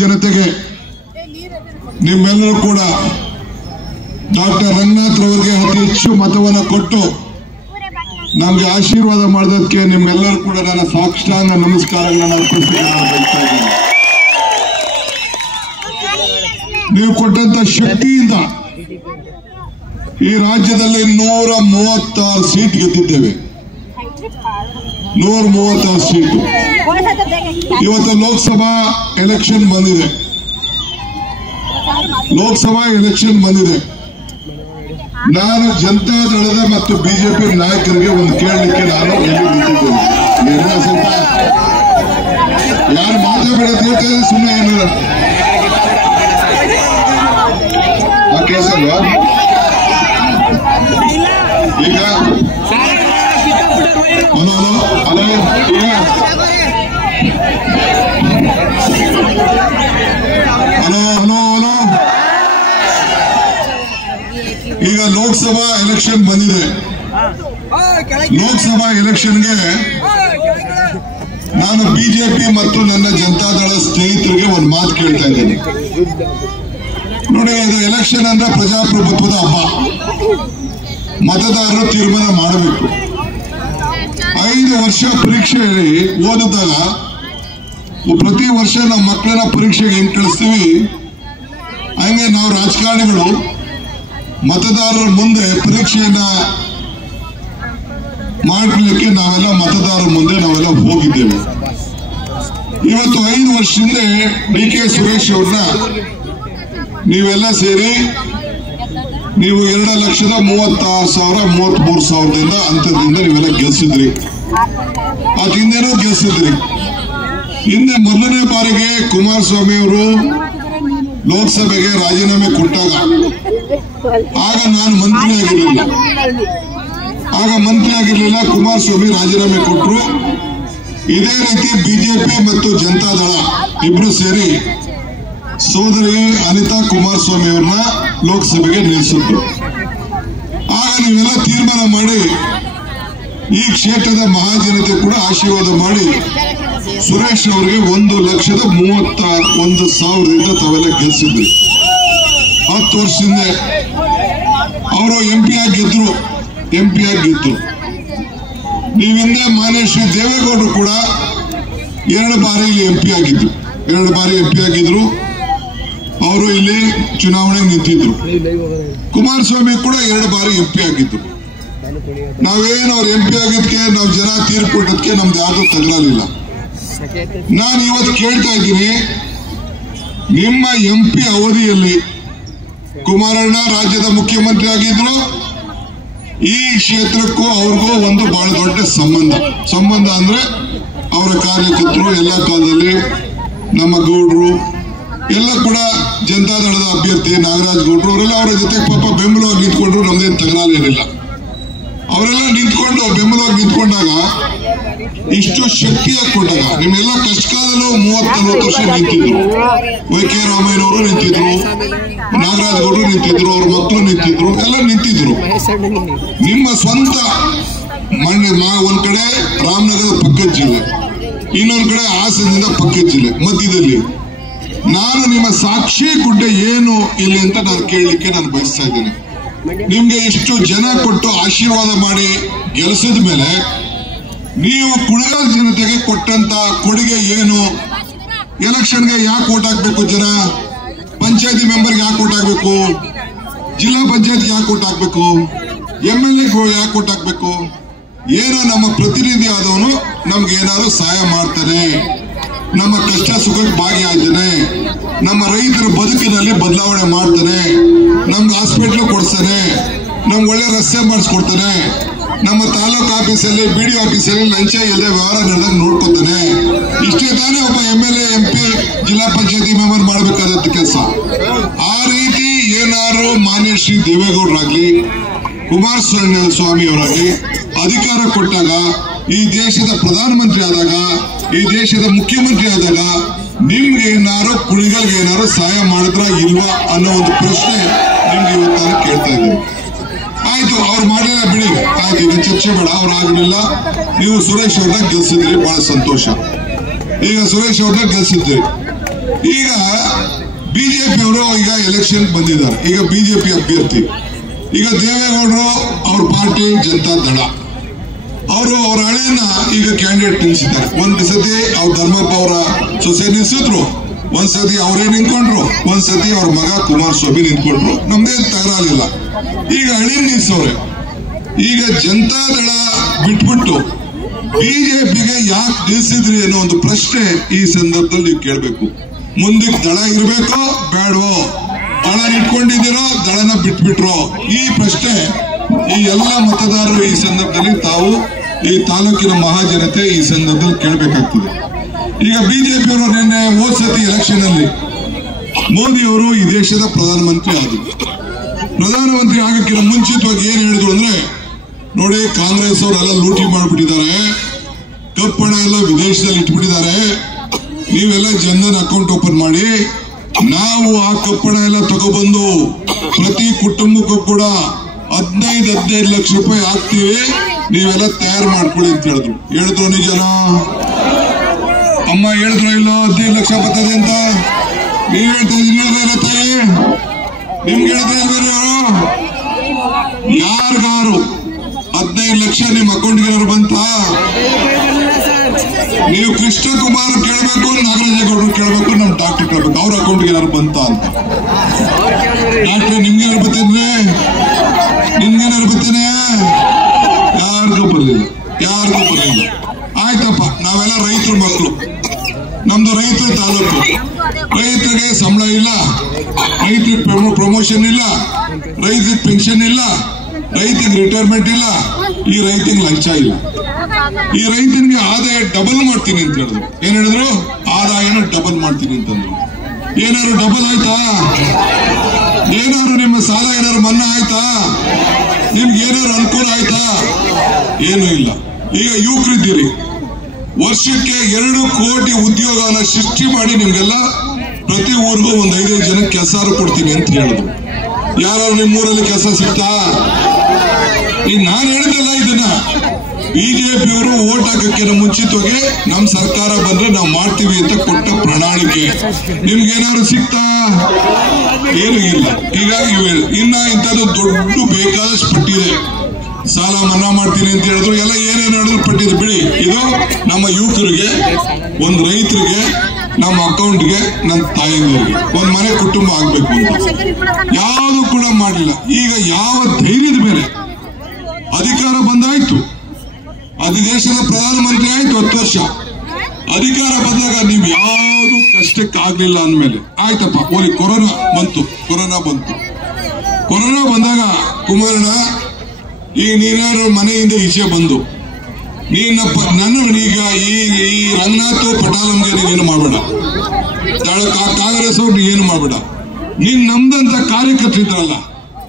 ಜನತೆಗೆ ನಿಮ್ಮೆಲ್ಲರೂ ಕೂಡ ಡಾಕ್ಟರ್ ರಂಗನಾಥ್ ರವರಿಗೆ ಅತಿ ಹೆಚ್ಚು ಮತವನ್ನು ಕೊಟ್ಟು ನಮಗೆ ಆಶೀರ್ವಾದ ಮಾಡೋದಕ್ಕೆ ನಿಮ್ಮೆಲ್ಲರೂ ಕೂಡ ನನ್ನ ಸಾಷ್ಟಾಂಗ ನಮಸ್ಕಾರಗಳನ್ನು ಅರ್ಪಿಸ್ತಾ ಇದ್ದೇನೆ. ನೀವು ಕೊಟ್ಟಂತ ಶಕ್ತಿಯಿಂದ ಈ ರಾಜ್ಯದಲ್ಲಿ 136 ಸೀಟ್ ಗೆದ್ದಿದ್ದೇವೆ. 136 ಸೀಟು. ಇವತ್ತು ಲೋಕಸಭಾ ಎಲೆಕ್ಷನ್ ಬಂದಿದೆ. ನಾನು ಜನತಾ ದಳದ ಮತ್ತು ಬಿಜೆಪಿ ನಾಯಕರಿಗೆ ಒಂದು ಕೇಳಲಿಕ್ಕೆ ನಾನು ನಿಂತಿದ್ದೇನೆ. ಸ್ವಲ್ಪ ಯಾರು ಮಾತಾಡೋದು ಸುಮ್ಮನೆ ಏನಾರ ಕೇಸಲ್ವಾ? ಈಗ ಈಗ ಲೋಕಸಭಾ ಎಲೆಕ್ಷನ್ ಬಂದಿದೆ. ಲೋಕಸಭಾ ಎಲೆಕ್ಷನ್ಗೆ ನಾನು ಬಿಜೆಪಿ ಮತ್ತು ನನ್ನ ಜನತಾದಳ ಸ್ನೇಹಿತರಿಗೆ ಒಂದು ಮಾತು ಕೇಳ್ತಾ ಇದ್ದೀನಿ. ನೋಡಿ, ಇದು ಎಲೆಕ್ಷನ್ ಅಂದ್ರೆ ಪ್ರಜಾಪ್ರಭುತ್ವದ ಹಬ್ಬ. ಮತದಾರರು ತೀರ್ಮಾನ ಮಾಡಬೇಕು. 5 ವರ್ಷ ಪರೀಕ್ಷೆಯಲ್ಲಿ ಓದಿದಾಗ ಪ್ರತಿ ವರ್ಷ ನಮ್ಮ ಮಕ್ಕಳನ್ನ ಪರೀಕ್ಷೆಗೆ ಹೆಂಗ್ ಕಳಿಸ್ತೀವಿ, ಹಂಗೆ ನಾವು ರಾಜಕಾರಣಿಗಳು ಮತದಾರರ ಮುಂದೆ ಪರೀಕ್ಷೆಯನ್ನ ಮಾಡಲಿಕ್ಕೆ ನಾವೆಲ್ಲ ಮತದಾರರ ಮುಂದೆ ನಾವೆಲ್ಲ ಹೋಗಿದ್ದೇವೆ. ಇವತ್ತು 5 ವರ್ಷದಿಂದ ಡಿ.ಕೆ. ಸುರೇಶ್ ಅವ್ರನ್ನ ನೀವೆಲ್ಲ ಸೇರಿ ನೀವು 2,36,033,000 ಅಂತರದಿಂದ ನೀವೆಲ್ಲ ಗೆಲ್ಸಿದ್ರಿ. ಅದ್ ಹಿಂದೆನೂ ಗೆಲ್ಸಿದ್ರಿ. ಹಿಂದೆ ಮೊದಲನೇ ಬಾರಿಗೆ ಕುಮಾರಸ್ವಾಮಿ ಅವರು ಲೋಕಸಭೆಗೆ ರಾಜೀನಾಮೆ ಕೊಟ್ಟಾಗ ಆಗ ನಾನು ಮಂತ್ರಿ ಆಗಿರ್ಲಿಲ್ಲ. ಕುಮಾರಸ್ವಾಮಿ ರಾಜೀನಾಮೆ ಕೊಟ್ಟರು. ಇದೇ ರೀತಿ ಬಿಜೆಪಿ ಮತ್ತು ಜನತಾದಳ ಇಬ್ರು ಸೇರಿ ಸೋದರಿ ಅನಿತಾ ಕುಮಾರಸ್ವಾಮಿ ಅವ್ರನ್ನ ಲೋಕಸಭೆಗೆ ನಿಲ್ಲಿಸಿದ್ರು. ಆಗ ನೀವೆಲ್ಲ ತೀರ್ಮಾನ ಮಾಡಿ ಈ ಕ್ಷೇತ್ರದ ಮಹಾಜನತೆ ಕೂಡ ಆಶೀರ್ವಾದ ಮಾಡಿ ಸುರೇಶ್ ಅವರಿಗೆ 1,31,000 ತಾವೆಲ್ಲ ಗೆಲ್ಸಿದ್ರಿ. 10 ವರ್ಷದಿಂದ ಅವರು ಎಂಪಿ ಆಗಿ ಗೆದ್ರು. ನೀವಿಂದ ಮಾನ್ಯ ಶ್ರೀ ದೇವೇಗೌಡರು ಕೂಡ 2 ಬಾರಿ ಎಂಪಿ ಆಗಿದ್ರು. ಅವರು ಇಲ್ಲಿ ಚುನಾವಣೆ ನಿಂತಿದ್ರು. ಕುಮಾರಸ್ವಾಮಿ ಕೂಡ 2 ಬಾರಿ ಎಂಪಿ ಆಗಿದ್ರು. ನಾವೇನು ಅವ್ರು ಎಂಪಿ ಆಗಿದ್ಕೆ ನಾವು ಜನ ತೀರ್ಪು ಕೊಟ್ಟದಕ್ಕೆ ನಮ್ದು ಯಾರು ತಗಲಿಲ್ಲ. ನಾನು ಇವತ್ತು ಕೇಳ್ತಾ ಇದ್ದೀನಿ, ನಿಮ್ಮ ಎಂಪಿ ಅವಧಿಯಲ್ಲಿ ಕುಮಾರಣ್ಣ ರಾಜ್ಯದ ಮುಖ್ಯಮಂತ್ರಿ ಆಗಿದ್ರು. ಈ ಕ್ಷೇತ್ರಕ್ಕೂ ಅವ್ರಿಗೂ ಒಂದು ಬಹಳ ದೊಡ್ಡ ಸಂಬಂಧ ಅಂದ್ರೆ ಅವರ ಕಾರ್ಯಕರ್ತರು ಎಲ್ಲ ಕಾಲದಲ್ಲಿ ನಮ್ಮ ಗೌಡ್ರು ಎಲ್ಲ ಕೂಡ ಜನತಾದಳದ ಅಭ್ಯರ್ಥಿ ನಾಗರಾಜ್ ಗೌಡ್ರು ಅವರೆಲ್ಲ ಅವರ ಜೊತೆ ಪಾಪ ಬೆಂಬಲವಾಗಿ ನಿಂತ್ಕೊಂಡ್ರು. ನಮ್ದೇನು ತಗರಾಲೇನಿಲ್ಲ. ಅವರೆಲ್ಲ ಬೆಂಬಲವಾಗಿ ನಿಂತ್ಕೊಂಡಾಗ ಇಷ್ಟು ಶಕ್ತಿಯಾಗಿ ಕೊಟ್ಟಾಗ ನಿಮ್ಮೆಲ್ಲ ಕಷ್ಟಕಾಲದಲ್ಲೂ 30-40 ವರ್ಷ ನಿಂತಿದ್ರು. ವೈ.ಕೆ. ರಾಮಯ್ಯನವರು ನಿಂತಿದ್ರು, ನಾಗರಾಜ್ ಗೌಡರು ನಿಂತಿದ್ರು, ಅವ್ರ ಮಕ್ಕಳು ನಿಂತಿದ್ರು, ಎಲ್ಲ ನಿಂತಿದ್ರು. ನಿಮ್ಮ ಸ್ವಂತ ಒಂದ್ ಕಡೆ ರಾಮನಗರದ ಪಕ್ಕದ ಜಿಲ್ಲೆ, ಇನ್ನೊಂದ್ ಕಡೆ ಹಾಸನದಿಂದ ಪಕ್ಕದ ಜಿಲ್ಲೆ ಮಧ್ಯದಲ್ಲಿ. ನಾನು ನಿಮ್ಮ ಸಾಕ್ಷಿ ಗುಡ್ಡೆ ಏನು ಇಲ್ಲಿ ಅಂತ ನಾನು ಕೇಳಲಿಕ್ಕೆ ನಾನು ಬಯಸ್ತಾ ಇದ್ದೇನೆ. ನಿಮ್ಗೆ ಇಷ್ಟು ಜನ ಕೊಟ್ಟು ಆಶೀರ್ವಾದ ಮಾಡಿ ಗೆಲ್ಲಿಸಿದ ಮೇಲೆ ನೀವು ಕುಣಿಗಲ್ ಜನತೆಗೆ ಕೊಟ್ಟಂತ ಕೊಡುಗೆ ಏನು? ಎಲೆಕ್ಷನ್ಗೆ ಯಾಕೆ ಓಟ್ ಹಾಕ್ಬೇಕು ಜನ? ಪಂಚಾಯತಿ ಮೆಂಬರ್ಗೆ ಯಾಕೆ ಓಟ್ ಹಾಕ್ಬೇಕು? ಜಿಲ್ಲಾ ಪಂಚಾಯತ್ಗೆ ಯಾಕೆ ಓಟ್ ಹಾಕ್ಬೇಕು? MLA ಯಾಕೆ ಓಟ್ ಹಾಕ್ಬೇಕು? ಏನೋ ನಮ್ಮ ಪ್ರತಿನಿಧಿ ಆದವನು ನಮ್ಗೆ ಏನಾದ್ರು ಸಹಾಯ ಮಾಡ್ತಾನೆ, ನಮ್ಮ ಕಷ್ಟ ಸುಖಕ್ಕೆ ಭಾಗಿಯಾಗ್ತಾನೆ, ನಮ್ಮ ರೈತರ ಬದುಕಿನಲ್ಲಿ ಬದಲಾವಣೆ ಮಾಡ್ತಾನೆ, ನಮ್ಗೆ ಹಾಸ್ಪಿಟ್ಲ್ ಕೊಡ್ತಾನೆ, ನಮ್ಗೆ ಒಳ್ಳೆ ರಸ್ತೆ ಮಾಡಿಸ್ಕೊಡ್ತಾನೆ, ನಮ್ಮ ತಾಲೂಕು ಆಫೀಸಲ್ಲಿ BDO ಆಫೀಸಲ್ಲಿ ಲಂಚ ಇಲ್ಲದೆ ವ್ಯವಹಾರ ನಡೆದಾಗ ನೋಡ್ಕೊತಾನೆ. ಇಷ್ಟೇ ತಾನೇ ಒಬ್ಬ MLA MP ಜಿಲ್ಲಾ ಪಂಚಾಯತಿ ಮೆಂಬರ್ ಮಾಡಬೇಕಾದಂತ ಕೆಲಸ. ಆ ರೀತಿ ಏನಾದ್ರು ಮಾನ್ಯ ಶ್ರೀ ದೇವೇಗೌಡರಾಗ್ಲಿ ಕುಮಾರಸ್ವಾಮಿ ಅವರಾಗ್ಲಿ ಅಧಿಕಾರ ಕೊಟ್ಟಾಗ, ಈ ದೇಶದ ಪ್ರಧಾನಮಂತ್ರಿ ಆದಾಗ, ಈ ದೇಶದ ಮುಖ್ಯಮಂತ್ರಿ ಆದಾಗ ನಿಮ್ಗೆ ಏನಾರು ಕುಣಿಗಲ್ಗೆ ಏನಾರು ಸಹಾಯ ಮಾಡಿದ್ರ ಇಲ್ವಾ ಅನ್ನೋ ಒಂದು ಪ್ರಶ್ನೆ ನಿಮ್ಗೆ ಇವತ್ತು ನಾನು ಕೇಳ್ತಾ ಇದ್ದೀನಿ. ಆಯ್ತು, ಅವ್ರು ಮಾಡಲಿಲ್ಲ ಬಿಡಿ, ಆಯ್ತು, ಈಗ ಚರ್ಚೆ ಬೇಡ. ಅವ್ರು ಆಗಲಿಲ್ಲ. ನೀವು ಸುರೇಶ್ ಅವ್ರನ್ನ ಗೆಲ್ಸಿದ್ರಿ, ಬಹಳ ಸಂತೋಷ. ಈಗ ಸುರೇಶ್ ಅವ್ರನ್ನ ಗೆಲ್ಸಿದ್ರಿ. ಈಗ ಬಿಜೆಪಿ ಅವರು ಈಗ ಎಲೆಕ್ಷನ್ ಬಂದಿದ್ದಾರೆ. ಈಗ ಬಿಜೆಪಿ ಅಭ್ಯರ್ಥಿ ಈಗ ದೇವೇಗೌಡರು ಅವ್ರ ಪಾರ್ಟಿ ಜನತಾ ದಳ ಅವರು ಅವ್ರ ಹಳೆಯನ್ನ ಈಗ ಕ್ಯಾಂಡಿಡೇಟ್ ನಿಲ್ಸಿದ್ದಾರೆ. ಒಂದ್ ಸತಿ ಅವ್ರ ಧರ್ಮಪ್ಪ ಅವರ ಸೊಸೆ ನಿಲ್ಸಿದ್ರು, ಒಂದ್ಸತಿ ಅವರೇ ನಿಂತ್ಕೊಂಡ್ರು, ಒಂದ್ಸತಿ ಅವ್ರ ಮಗ ಕುಮಾರಸ್ವಾಮಿ ನಿಂತ್ಕೊಂಡ್ರು. ನಮ್ದೇನ್ ತಗರಾಲಿಲ್ಲ. ಈಗ ಹಳಿ ನಿಲ್ಸವ್ರೆ. ಈಗ ಜನತಾ ದಳ ಬಿಟ್ಬಿಟ್ಟು ಬಿಜೆಪಿಗೆ ಯಾಕೆ ನಿಲ್ಸಿದ್ರಿ ಅನ್ನೋ ಒಂದು ಪ್ರಶ್ನೆ ಈ ಸಂದರ್ಭದಲ್ಲಿ ನೀವು ಕೇಳಬೇಕು. ಮುಂದಕ್ಕೆ ದಳ ಇರ್ಬೇಕೋ ಬೇಡವೋ, ದಳ ಇಟ್ಕೊಂಡಿದ್ದೀರೋ ದಳನ ಬಿಟ್ಬಿಟ್ರೋ, ಈ ಪ್ರಶ್ನೆ ಈ ಎಲ್ಲ ಮತದಾರರು ಈ ಸಂದರ್ಭದಲ್ಲಿ ತಾವು ಈ ತಾಲೂಕಿನ ಮಹಾಜನತೆ ಈ ಸಂದರ್ಭದಲ್ಲಿ ಕೇಳಬೇಕಾಗ್ತದೆ. ಈಗ ಬಿಜೆಪಿ ಅವರು ನಿನ್ನೆ ಹೋದ ಸತಿ ಎಲೆಕ್ಷನ್ ಅಲ್ಲಿ ಮೋದಿ ಅವರು ಈ ದೇಶದ ಪ್ರಧಾನಮಂತ್ರಿ ಆದರು. ಪ್ರಧಾನಮಂತ್ರಿ ಆಗಕ್ಕಿಂತ ಮುಂಚಿತವಾಗಿ ಏನ್ ಹೇಳಿದ್ರು ಅಂದ್ರೆ, ನೋಡಿ ಕಾಂಗ್ರೆಸ್ ಅವರೆಲ್ಲ ಲೂಟಿ ಮಾಡ್ಬಿಟ್ಟಿದ್ದಾರೆ, ಕಪ್ಪಣ ಎಲ್ಲ ವಿದೇಶದಲ್ಲಿ ಇಟ್ಬಿಟ್ಟಿದ್ದಾರೆ, ನೀವೆಲ್ಲ ಜನಧನ್ ಅಕೌಂಟ್ ಓಪನ್ ಮಾಡಿ ನಾವು ಆ ಕಪ್ಪಣ ಎಲ್ಲ ತಗೊಬಂದು ಪ್ರತಿ ಕುಟುಂಬಕ್ಕೂ ಕೂಡ 15 ಲಕ್ಷ ರೂಪಾಯಿ ಹಾಕ್ತೀವಿ, ನೀವೆಲ್ಲ ತಯಾರು ಮಾಡ್ಕೊಳ್ಳಿ ಅಂತ ಹೇಳಿದ್ರು ನಿಜನಾ? ಅಮ್ಮ ಹೇಳಿದ್ರು ಇಲ್ಲ 15 ಲಕ್ಷ ಬರ್ತದೆ ಅಂತ? ನೀವ್ ಹೇಳ್ತಾ ಇದ್ದೀರ ತಾಯಿ? ನಿಮ್ಗೆ ಹೇಳ್ತಾ ಇದ್ದೀರ? ಯಾರಿಗಾರು 15 ಲಕ್ಷ ನಿಮ್ ಅಕೌಂಟ್ಗೆ ಏನಾರು ಬಂತ? ನೀವು ಕೃಷ್ಣ ಕುಮಾರ್ ಕೇಳಬೇಕು, ನಾಗರಾಜೇಗೌಡರು ಕೇಳಬೇಕು, ನಮ್ ಡಾಕ್ಟರ್ ಕೇಳಬೇಕು, ಅವ್ರ ಅಕೌಂಟ್ಗೆ ಏನಾರು ಬಂತ ಅಂತ. ಡಾಕ್ಟರ್ ನಿಮ್ಗೇನಾರು ಬರ್ತೇನೆ? ನಿಮ್ಗೇನಾರು ಬರ್ತೇನೆ? ಯಾರಿಗೂ ಬರಲಿಲ್ಲ, ಯಾರಿಗೂ ಬರಲಿಲ್ಲ. ಆಯ್ತಪ್ಪ, ನಾವೆಲ್ಲ ರೈತರ ಮಕ್ಕಳು, ನಮ್ದು ರೈತರ ತಾಲೂಕು, ರೈತರಿಗೆ ಸಂಬಳ ಇಲ್ಲ, ರೈತರಿಗೆ ಪ್ರಮೋಷನ್ ಇಲ್ಲ, ರೈತರಿಗೆ ಪೆನ್ಷನ್ ಇಲ್ಲ, ರೈತರಿಗೆ ರಿಟೈರ್ಮೆಂಟ್ ಇಲ್ಲ, ಈ ರೈತರಿಗೆ ಲಂಚ ಇಲ್ಲ, ಈ ರೈತನಿಗೆ ಆದಾಯ ಡಬಲ್ ಮಾಡ್ತೀನಿ ಅಂತ ಹೇಳಿದ್ರು. ಏನ್ ಹೇಳಿದ್ರು? ಆದಾಯನ ಡಬಲ್ ಮಾಡ್ತೀನಿ ಅಂತಂದ್ರು. ಏನಾದ್ರು ಡಬಲ್ ಆಯ್ತಾ? ಏನಾದ್ರು ನಿಮ್ಮ ಸಾಲ ಏನಾದ್ರು ಮನ್ನಾ ಆಯ್ತಾ? ನಿಮ್ಗೆ ಏನಾದ್ರು ಅನುಕೂಲ ಆಯ್ತಾ? ಏನೂ ಇಲ್ಲ. ಈಗ ಯುವಕರಿದ್ದೀರಿ, ವರ್ಷಕ್ಕೆ 2 ಕೋಟಿ ಉದ್ಯೋಗನ ಸೃಷ್ಟಿ ಮಾಡಿ ನಿಮ್ಗೆಲ್ಲ ಪ್ರತಿ ಊರಿಗೂ ಒಂದು 5 ಜನ ಕೆಲಸ ಕೊಡ್ತೀನಿ ಅಂತ ಹೇಳಿದ್ರು. ಯಾರು ನಿಮ್ಮೂರಲ್ಲಿ ಕೆಲಸ ಸಿಗ್ತಾ? ಈಗ ನಾನು ಹೇಳಿದಲ್ಲ, ಇದನ್ನ ಬಿಜೆಪಿಯವರು ಓಟ್ ಹಾಕಕ್ಕೆ ಮುಂಚಿತವಾಗಿ ನಮ್ ಸರ್ಕಾರ ಬಂದ್ರೆ ನಾವು ಮಾಡ್ತೀವಿ ಅಂತ ಕೊಟ್ಟ ಪ್ರಣಾಳಿಕೆ ನಿಮ್ಗೇನಾದ್ರು ಸಿಗ್ತಾ? ಏನು ಇಲ್ಲ. ಹೀಗಾಗಿ ಇನ್ನ ಇಂಥದ್ದು ದೊಡ್ಡ ಬೇಕಾದಷ್ಟು ಪಟ್ಟಿದೆ. ಸಾಲ ಮನ್ನಾ ಮಾಡ್ತೀನಿ ಅಂತ ಹೇಳಿದ್ರು, ಎಲ್ಲ ಏನೇನು ಹೇಳಿದ್ರು ಪಟ್ಟಿದೆ ಬಿಡಿ. ಇದು ನಮ್ಮ ಯುವಕರಿಗೆ, ಒಂದು ರೈತರಿಗೆ, ನಮ್ಮ ಅಕೌಂಟ್ಗೆ, ನನ್ನ ತಾಯಿಗಳಿಗೆ ಒಂದ್ ಮನೆ ಕುಟುಂಬ ಆಗ್ಬೇಕು ಅಂತ ಯಾವುದು ಕೂಡ ಮಾಡಲಿಲ್ಲ. ಈಗ ಯಾವ ಧೈರ್ಯದ ಮೇಲೆ ಅಧಿಕಾರ ಬಂದಾಯ್ತು, ಅದು ದೇಶದ ಪ್ರಧಾನಮಂತ್ರಿ ಆಯ್ತು, 10 ವರ್ಷ ಅಧಿಕಾರ ಬಂದಾಗ ನೀವು ಯಾವುದು ಕಷ್ಟಕ್ಕೆ ಆಗ್ಲಿಲ್ಲ ಅಂದ್ಮೇಲೆ ಆಯ್ತಪ್ಪ, ಓಲಿ ಕೊರೋನಾ ಬಂತು. ಕೊರೋನಾ ಬಂದಾಗ ಕುಮಾರಣ್ಣ, ಈಗ ನೀನಾದ್ರು ಮನೆಯಿಂದ ಈಚೆ ಬಂದು ನನ್ನ ಈಗ ಈ ರಂಗನಾಥ್ ಪಟಾಲಂಗೆ ನೀನೇನು ಮಾಡಬೇಡ, ಕಾಂಗ್ರೆಸ್ ಅವ್ರು ಏನು ಮಾಡಬೇಡ. ನೀನ್ ನಮ್ದಂತ ಕಾರ್ಯಕರ್ತರು ಇದ್ರಲ್ಲ,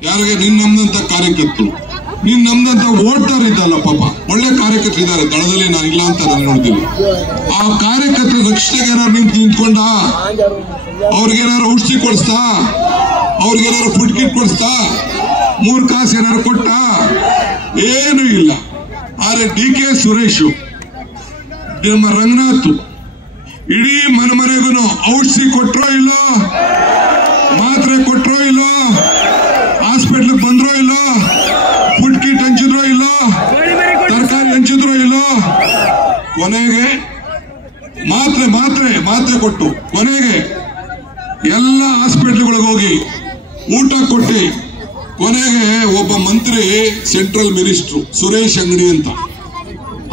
ಯಾರಿಗೆ ನಿನ್ ನಮ್ದಂತ ಕಾರ್ಯಕರ್ತರು, ನೀನ್ ನಮ್ದಂತ ವೋಟರ್ ಇದ್ದಲ್ಲ, ಪಾಪ ಒಳ್ಳೆ ಕಾರ್ಯಕರ್ತರು ಇದ್ದಾರೆ ದಳದಲ್ಲಿ, ನಾನು ಇಲ್ಲ ಅಂತ ನಾನು ನೋಡ್ತೀನಿ. ಆ ಕಾರ್ಯಕರ್ತರ ರಕ್ಷಣೆಗೆ ಏನಾರು ನಿಂತ್ಕೊಂಡ? ಅವ್ರಿಗೇನಾರು ಔಷಧಿ ಕೊಡಿಸ್ತಾ? ಅವ್ರಿಗೇನಾರು ಫುಡ್ ಕಿಟ್ ಕೊಡಿಸ್ತಾ? 3 ಕಾಸು ಏನಾರು ಕೊಟ್ಟ? ಏನು ಇಲ್ಲ. ಆದ್ರೆ DK ಸುರೇಶ್, ನಮ್ಮ ರಂಗನಾಥ್ ಇಡೀ ಮನೆಗೂ ಔಷಧಿ ಕೊಟ್ರೋ ಇಲ್ಲೋ, ಮಾತ್ರೆ ಕೊಟ್ರೋ ಇಲ್ಲೋ, ಹಾಸ್ಪಿಟ್ಲಿಗೆ ಬಂದ್ರೋ ಇಲ್ಲೋ, ಫುಡ್ ಕಿಟ್ ಹಂಚಿದ್ರೋ ಇಲ್ಲೋ, ತರಕಾರಿ ಹಂಚಿದ್ರೋ ಇಲ್ಲೋ, ಕೊನೆಗೆ ಮಾತ್ರೆ ಕೊಟ್ಟು ಕೊನೆಗೆ ಎಲ್ಲ ಹಾಸ್ಪಿಟ್ಲ್ಗಳಿಗೆ ಹೋಗಿ ಊಟ ಕೊಟ್ಟು ಕೊನೆಗೆ ಒಬ್ಬ ಮಂತ್ರಿ, ಸೆಂಟ್ರಲ್ ಮಿನಿಸ್ಟ್ರು ಸುರೇಶ್ ಅಂಗಡಿ ಅಂತ,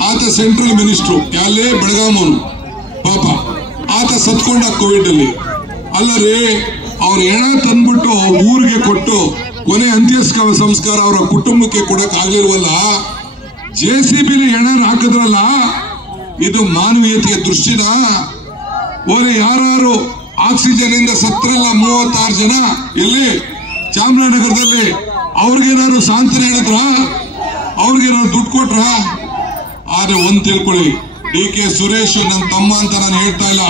ಆತ ಸೆಂಟ್ರಲ್ ಮಿನಿಸ್ಟ್ರು ಯಾಲೇ ಬೆಳಗಾಮವನು, ಪಾಪ ಆತ ಸತ್ಕೊಂಡ ಕೋವಿಡ್ ಅಲ್ಲಿ. ಅಲ್ಲರಿ ಅವ್ರ ಹೆಣ ತಂದ್ಬಿಟ್ಟು ಊರಿಗೆ ಕೊಟ್ಟು ಕೊನೆ ಅಂತ್ಯ ಸಂಸ್ಕಾರ ಅವರ ಕುಟುಂಬಕ್ಕೆ ಕೊಡಕ್ ಆಗಿಲ್ವಲ್ಲ, JCBಲಿ ಹೆಣ ಹಾಕಿದ್ರಲ್ಲ, ಇದು ಮಾನವೀಯತೆಯ ದೃಷ್ಟಿನ? ಓರೆ ಯಾರು ಆಕ್ಸಿಜನ್ ಇಂದ ಸತ್ರಲ್ಲ 36 ಜನ ಎಲ್ಲಿ ಚಾಮರಾಜನಗರದಲ್ಲಿ, ಅವ್ರಿಗೇನಾದ್ರು ಸಾಂತ್ವನ ಹೇಳಿದ್ರ? ಅವ್ರಿಗೇನಾದ್ರು ದುಡ್ಡು ಕೊಟ್ರ? ಆದ್ರೆ ಒಂದ್ ತಿಳ್ಕೊಳ್ಳಿ, DK ಸುರೇಶ್ ನನ್ನ ತಮ್ಮ ಅಂತ ನಾನು ಹೇಳ್ತಾ ಇಲ್ಲ,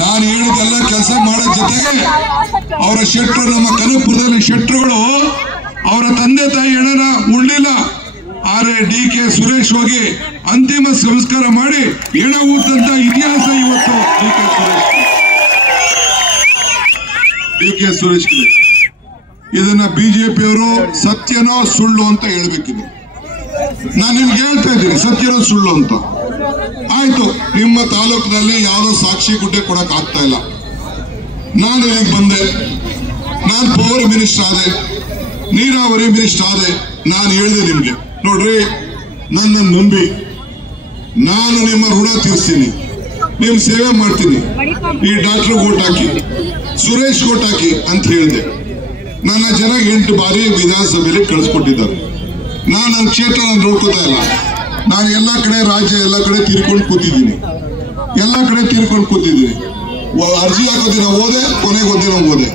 ನಾನು ಹೇಳಿದೆಲ್ಲ ಕೆಲಸ ಮಾಡೋ ಜೊತೆಗೆ ಅವರ ಶೆಟ್ರು, ನಮ್ಮ ಕನಕಪುರದಲ್ಲಿ ಶೆಟ್ರುಗಳು ಅವರ ತಂದೆ ತಾಯಿ ಹೆಣನ ಉಳ್ಳಿಲ್ಲ, ಆದ್ರೆ DK ಸುರೇಶ್ ಹೋಗಿ ಅಂತಿಮ ಸಂಸ್ಕಾರ ಮಾಡಿ ಹೆಣ ಊಟಂತ ಇತಿಹಾಸ ಇವತ್ತು DK ಸುರೇಶ್. ಡಿ.ಕೆ. ಸುರೇಶ್ಗೆ. ಇದನ್ನ ಬಿಜೆಪಿಯವರು ಸತ್ಯನೋ ಸುಳ್ಳು ಅಂತ ಹೇಳ್ಬೇಕಿದೆ. ನಾನು ನಿಮ್ಗೆ ಹೇಳ್ತಾ ಇದ್ದೀನಿ, ಸತ್ಯನೋ ಸುಳ್ಳು ಅಂತ. ಆಯ್ತು, ನಿಮ್ಮ ತಾಲೂಕಿನಲ್ಲಿ ಯಾವುದೋ ಸಾಕ್ಷಿ ಗುಡ್ಡೆ ಕೊಡಕ್ ಆಗ್ತಾ ಇಲ್ಲ. ನಾನು ಇಲ್ಲಿಗೆ ಬಂದೆ, ನಾನು ಪವರ್ ಮಿನಿಸ್ಟರ್ ಆದೆ, ನೀರಾವರಿ ಮಿನಿಸ್ಟರ್ ಆದೆ. ನಾನು ಹೇಳಿದೆ ನಿಮ್ಗೆ, ನೋಡ್ರಿ, ನನ್ನ ನಂಬಿ ನಾನು ನಿಮ್ಮ ಋಣ ತೀರಿಸ್ತೀನಿ, ನಿಮ್ ಸೇವೆ ಮಾಡ್ತೀನಿ. ಈ ಡಾಕ್ಟರ್ ಓಟ್ ಹಾಕಿ, ಸುರೇಶ್ ಓಟ್ ಹಾಕಿ ಅಂತ ಹೇಳಿದೆ. ನನ್ನ ಜನ 8 ಬಾರಿ ವಿಧಾನಸಭೆಯಲ್ಲಿ ಕಳಿಸ್ಕೊಟ್ಟಿದ್ದಾರೆ. ನಾನು ನನ್ನ ಕ್ಷೇತ್ರ ನಾನು ನೋಡ್ಕೋತಾ ಇಲ್ಲ. ನಾನು ಎಲ್ಲ ಕಡೆ ರಾಜ್ಯ ಎಲ್ಲ ಕಡೆ ತೀರ್ಕೊಂಡು ಕೂತಿದ್ದೀನಿ, ಅರ್ಜಿ ಹಾಕೋದಿನ ಹೋದೆ, ಕೊನೆಗೆ ಒಂದಿನ ಹೋದೆ.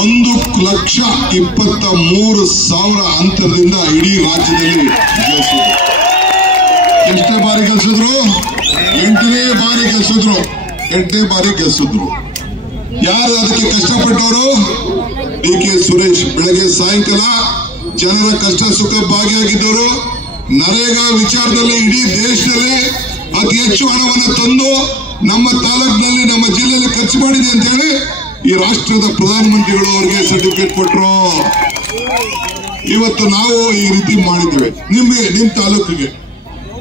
1,23,000 ಅಂತರದಿಂದ ಇಡೀ ರಾಜ್ಯದಲ್ಲಿ ಗೆಲ್ಸಿದ್ರು. ಎಷ್ಟನೇ ಬಾರಿ ಗೆಲ್ಸಿದ್ರು? 8ನೇ ಬಾರಿ ಗೆಲ್ಸಿದ್ರು. 8ನೇ ಬಾರಿ ಗೆಲ್ಸಿದ್ರು. ಯಾರು ಅದಕ್ಕೆ ಕಷ್ಟಪಟ್ಟವರು? ಡಿ.ಕೆ. ಸುರೇಶ್. ಬೆಳಗ್ಗೆ ಸಾಯಂಕಾಲ ಜನರ ಕಷ್ಟ ಸುಖ ಭಾಗಿಯಾಗಿದ್ದವರು. ನರೇಗಾ ವಿಚಾರದಲ್ಲಿ ಇಡೀ ದೇಶದಲ್ಲಿ ಅತಿ ಹೆಚ್ಚು ಹಣವನ್ನು ತಂದು ನಮ್ಮ ತಾಲೂಕಿನಲ್ಲಿ, ನಮ್ಮ ಜಿಲ್ಲೆಯಲ್ಲಿ ಖರ್ಚು ಮಾಡಿದೆ ಅಂತ ಹೇಳಿ ಈ ರಾಷ್ಟ್ರದ ಪ್ರಧಾನಮಂತ್ರಿಗಳು ಅವರಿಗೆ ಸರ್ಟಿಫಿಕೇಟ್ ಕೊಟ್ಟರು. ಇವತ್ತು ನಾವು ಈ ರೀತಿ ಮಾಡಿದ್ದೇವೆ ನಿಮ್ ತಾಲೂಕಿಗೆ.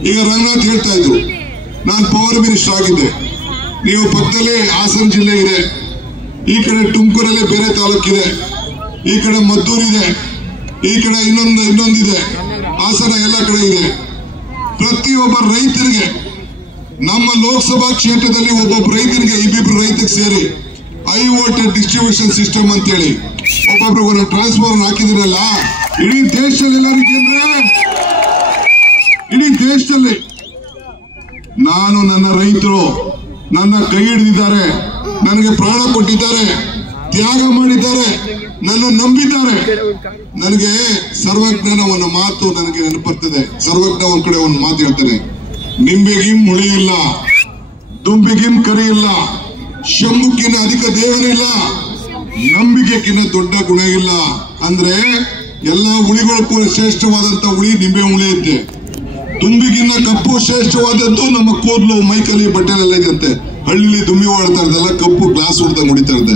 ಈಗ ರಂಗನಾಥ್ ಹೇಳ್ತಾ ಇದ್ರು, ನಾನು ಪವರ್ ಮಿನಿಸ್ಟರ್ ಆಗಿದ್ದೆ. ನೀವು ಪಕ್ಕದಲ್ಲಿ ಹಾಸನ ಜಿಲ್ಲೆ ಇದೆ, ಈ ಕಡೆ ತುಮಕೂರಲ್ಲಿ ಬೇರೆ ತಾಲೂಕಿದೆ, ಈ ಕಡೆ ಮದ್ದೂರಿದೆ, ಈ ಕಡೆ ಇನ್ನೊಂದಿದೆ, ಹಾಸನ ಎಲ್ಲ ಕಡೆ ಇದೆ. ಪ್ರತಿಯೊಬ್ಬ ರೈತರಿಗೆ ನಮ್ಮ ಲೋಕಸಭಾ ಕ್ಷೇತ್ರದಲ್ಲಿ ಒಬ್ಬೊಬ್ಬ ರೈತರಿಗೆ, ಇಬ್ಬಿಬ್ರು ರೈತರಿಗೆ ಸೇರಿ ಹೈ ವೋಲ್ಟೇಜ್ ಡಿಸ್ಟ್ರಿಬ್ಯೂಷನ್ ಸಿಸ್ಟಮ್ ಅಂತೇಳಿ ಒಬ್ಬೊಬ್ರು ಒಂದು ಟ್ರಾನ್ಸ್ಫಾರ್ಮರ್ ಹಾಕಿದಿರಲ್ಲ. ಇಡೀ ದೇಶದಲ್ಲಿ ಎಲ್ಲರಿಗೆ, ಇಡೀ ದೇಶದಲ್ಲಿ ನಾನು, ನನ್ನ ರೈತರು ನನ್ನ ಕೈ ಹಿಡಿದಿದ್ದಾರೆ, ನನಗೆ ಪ್ರಾಣ ಕೊಟ್ಟಿದ್ದಾರೆ, ತ್ಯಾಗ ಮಾಡಿದ್ದಾರೆ, ನನ್ನ ನಂಬಿದ್ದಾರೆ. ನನಗೆ ಸರ್ವಜ್ಞನ ಒಂದು ಮಾತು ನನಗೆ ನೆನಪರ್ತದೆ. ಸರ್ವಜ್ಞ ಒಂದ್ ಕಡೆ ಒಂದು ಮಾತು ಹೇಳ್ತಾನೆ, ನಿಂಬೆಗಿನ್ ಮುಳಿ ಇಲ್ಲ, ದುಂಬಿಗಿನ್ ಕರಿ ಇಲ್ಲ, ಶಂಭುಕ್ಕಿನ ಅಧಿಕ ದೇವರಿಲ್ಲ, ನಂಬಿಕೆಗಿನ್ನ ದೊಡ್ಡ ಗುಣ ಇಲ್ಲ. ಅಂದ್ರೆ ಎಲ್ಲಾ ಹುಳಿಗಳಿಗೂ ಶ್ರೇಷ್ಠವಾದಂತ ಹುಳಿ ನಿಂಬೆ ಹುಳಿ ಐತೆ. ದುಂಬಿಗಿನ್ನ ಕಪ್ಪು ಶ್ರೇಷ್ಠವಾದದ್ದು ನಮ್ಮ ಕೂದಲು, ಮೈಕಲಿ, ಬಟ್ಟೆಲೆಲ್ಲ ಇದೆಯಂತೆ. ಹಳ್ಳಿಲಿ ದುಂಬಿ ಓಡ್ತಾ ಇದ್ದಲ್ಲ, ಕಪ್ಪು ಗ್ಲಾಸ್ ಹೊಡೆದಂಗೆ ಹೊಡಿತಾ ಇದ್ದೆ.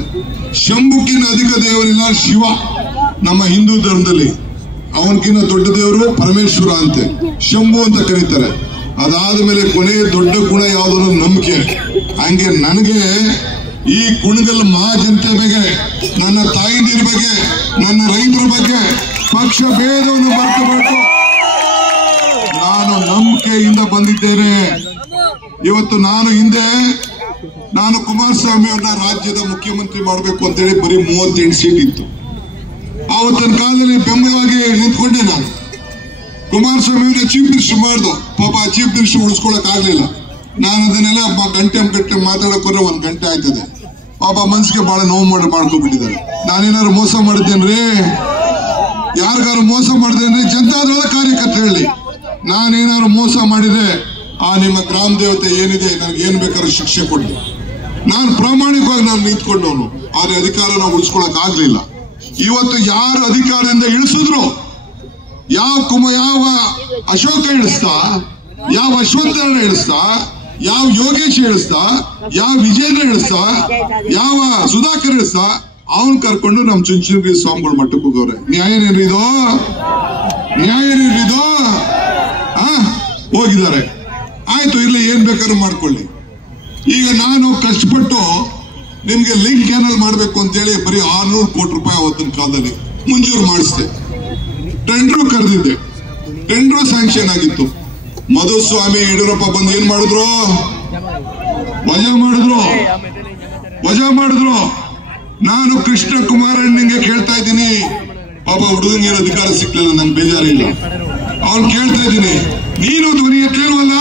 ಶಂಭುಕ್ಕಿನ ಅಧಿಕ ದೇವರಿಲ್ಲ, ಶಿವ. ನಮ್ಮ ಹಿಂದೂ ಧರ್ಮದಲ್ಲಿ ಅವನಕಿನ್ನ ದೊಡ್ಡ ದೇವರು ಪರಮೇಶ್ವರ ಅಂತೆ, ಶಂಭು ಅಂತ ಕರೀತಾರೆ. ಅದಾದ ಮೇಲೆ ಕೊನೆಯ ದೊಡ್ಡ ಗುಣ ಯಾವುದೋ ನಂಬಿಕೆ. ಹಂಗೆ ನನಗೆ ಈ ಕುಣಗಲ್ ಮಹಾಜನತೆ ಬಗ್ಗೆ, ನನ್ನ ತಾಯಿದಿರ ಬಗ್ಗೆ, ನನ್ನ ರೈತರ ಬಗ್ಗೆ ಪಕ್ಷ ಭೇದವನ್ನು ಮರೆತುಬಿಟ್ಟು ನಾನು ನಂಬಿಕೆಯಿಂದ ಬಂದಿದ್ದೇನೆ. ಇವತ್ತು ನಾನು ಕುಮಾರಸ್ವಾಮಿ ಅವ್ರನ್ನ ರಾಜ್ಯದ ಮುಖ್ಯಮಂತ್ರಿ ಮಾಡಬೇಕು ಅಂತೇಳಿ ಬರೀ 38 ಸೀಟ್ ಇತ್ತು. ಆವತ್ತಿನ ಕಾಲದಲ್ಲಿ ಬೆಂಬಲವಾಗಿ ನಿಂತ್ಕೊಂಡೆ. ನಾನು ಕುಮಾರಸ್ವಾಮಿ ಚೀಫ್ ಮಿನಿಸ್ಟರ್ ಮಾಡ್ದು. ಪಾಪ ಚೀಫ್ ಮಿನಿಸ್ಟರ್ ಉಳಿಸ್ಕೊಳಕ್ ಆಗ್ಲಿಲ್ಲ. ನಾನು ಅದನ್ನೆಲ್ಲ ಗಂಟೆ ಮಾತಾಡಕ್ ಹೋದ್ರೆ 1 ಗಂಟೆ ಆಯ್ತದೆ. ಪಾಪ ಮನ್ಸಿಗೆ ಬಹಳ ನೋವು ಮಾಡ್ಕೊಂಡ್ಬಿಟ್ಟಿದ್ದಾರೆ. ನಾನೇನಾದ್ರು ಮೋಸ ಮಾಡಿದ್ದೇನ್ರಿ? ಯಾರಿಗಾರು ಮೋಸ ಮಾಡಿದ್ದೇನ್ರಿ? ಜನತಾದಳದ ಕಾರ್ಯಕರ್ತರು ಹೇಳಿ, ನಾನೇನಾದ್ರು ಮೋಸ ಮಾಡಿದ್ರೆ ಆ ನಿಮ್ಮ ಗ್ರಾಮ ದೇವತೆ ಏನಿದೆ, ನನಗೆ ಏನ್ ಬೇಕಾದ್ರೂ ಶಿಕ್ಷೆ ಕೊಡ್ಲಿ. ನಾನು ಪ್ರಾಮಾಣಿಕವಾಗಿ ನಾನು ನಿಂತ್ಕೊಂಡವನು. ಆದ್ರೆ ಅಧಿಕಾರನ ಉಳಿಸ್ಕೊಳಕ್ ಆಗ್ಲಿಲ್ಲ. ಇವತ್ತು ಯಾರು ಅಧಿಕಾರದಿಂದ ಇಳಿಸಿದ್ರು, ಯಾವ ಅಶೋಕ ಇಳಿಸ್ತಾ, ಯಾವ ಅಶ್ವಂತರಣ ಇಳಿಸ್ತಾ, ಯಾವ ಯೋಗೇಶ್ ಇಳಿಸ್ತಾ, ಯಾವ ವಿಜೇಂದ್ರ ಇಳಿಸ್ತಾ, ಯಾವ ಸುಧಾಕರ್ ಇಳಿಸ್ತಾ, ಅವನ್ ಕರ್ಕೊಂಡು ನಮ್ ಚುಂಚನಗಿರಿ ಸ್ವಾಮಿಗಳು ಮಟ್ಟಕ್ಕೆ ಹೋಗವ್ರೆ. ನ್ಯಾಯನೇನಿದು? ಹೋಗಿದ್ದಾರೆ. ಆಯ್ತು, ಇರ್ಲಿ, ಏನ್ ಬೇಕಾದ್ರೂ ಮಾಡ್ಕೊಳ್ಳಿ. ಈಗ ನಾನು ಕಷ್ಟಪಟ್ಟು ನಿಮ್ಗೆ ಲಿಂಕ್ ಕ್ಯಾನಲ್ ಮಾಡ್ಬೇಕು ಅಂತೇಳಿ ಬರೀ 600 ಕೋಟಿ ರೂಪಾಯಿ ಅವತ್ತಿನ ಕಾಲದಲ್ಲಿ ಮಂಜೂರು ಮಾಡಿಸಿದೆ. ಟೆಂಡರ್ ಕರೆದಿದ್ದೆ, ಟೆಂಡರ್ ಸ್ಯಾಂಕ್ಷನ್ ಆಗಿತ್ತು. ಮಧುಸ್ವಾಮಿ ಯಡಿಯೂರಪ್ಪ ಬಂದು ಏನ್ ಮಾಡಿದ್ರು? ವಜಾ ಮಾಡಿದ್ರು. ನಾನು ಕೃಷ್ಣ ಕುಮಾರಣ್ಣಂಗೆ ಕೇಳ್ತಾ ಇದ್ದೀನಿ, ಪಾಪ ಹುಡುಗಂಗೆ ಏನು ಅಧಿಕಾರ ಸಿಕ್ಲಿಲ್ಲ, ನಂಗೆ ಬೇಜಾರಿಲ್ಲ. ಅವ್ನು ಕೇಳ್ತಾ ಇದ್ದೀನಿ, ನೀನು ಧ್ವನಿ ಎತ್ತಲ್ವಲ್ಲ?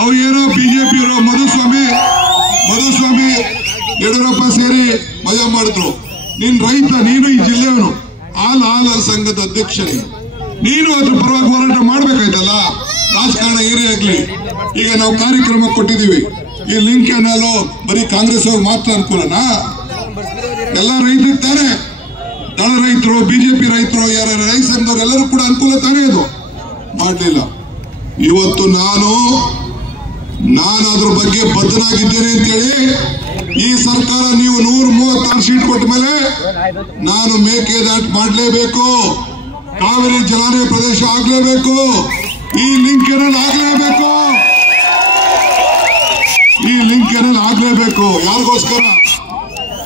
ಅವ್ರು ಏನೋ ಬಿಜೆಪಿಯವರು ಮಧುಸ್ವಾಮಿ ಯಡಿಯೂರಪ್ಪ ಸೇರಿ ಮಜಾ ಮಾಡಿದ್ರು. ನೀನ್ ರೈತ, ನೀನು ಈ ಜಿಲ್ಲೆಯವನು, ಹಾಲ್ ಸಂಘದ ಅಧ್ಯಕ್ಷ, ನೀನು ಅದ್ರ ಪರವಾಗಿ ಹೋರಾಟ ಮಾಡ್ಬೇಕಾಯ್ತಲ್ಲ. ರಾಜಕಾರಣ ಏನೇ ಆಗ್ಲಿ, ಈಗ ನಾವು ಕಾರ್ಯಕ್ರಮ ಕೊಟ್ಟಿದೀವಿ. ಈ ಲಿಂಕ್ ಕ್ಯಾನಲ್ ಬರೀ ಕಾಂಗ್ರೆಸ್ ಅವ್ರು ಮಾತ್ರ ಅನುಕೂಲನಾ? ಎಲ್ಲ ರೈತರಿಗೆ ತಾನೆ, ದಳ ರೈತರು, ಬಿಜೆಪಿ ರೈತರು, ಯಾರ ರೈತ ಸಂಘದವ್ರು ಎಲ್ಲರೂ ಕೂಡ ಅನುಕೂಲ ತಾನೇ. ಅದು ಮಾಡಲಿಲ್ಲ. ಇವತ್ತು ನಾನು ಅದ್ರ ಬಗ್ಗೆ ಬದ್ಧನಾಗಿದ್ದೇನೆ ಅಂತೇಳಿ ಈ ಸರ್ಕಾರ ನೀವು 136 ಸೀಟ್ ಕೊಟ್ಟ ಮೇಲೆ ನಾನು ಮೇಕೆದಾಟು ಮಾಡಲೇಬೇಕು, ಕಾವೇರಿ ಜಲಾನಯ ಪ್ರದೇಶ ಆಗಲೇಬೇಕು, ಈ ಲಿಂಕ್ ಕೆನಲ್ ಆಗಲೇಬೇಕು, ಈ ಲಿಂಕ್ ಕೆನಲ್ ಆಗಲೇಬೇಕು. ಯಾರಿಗೋಸ್ಕರ?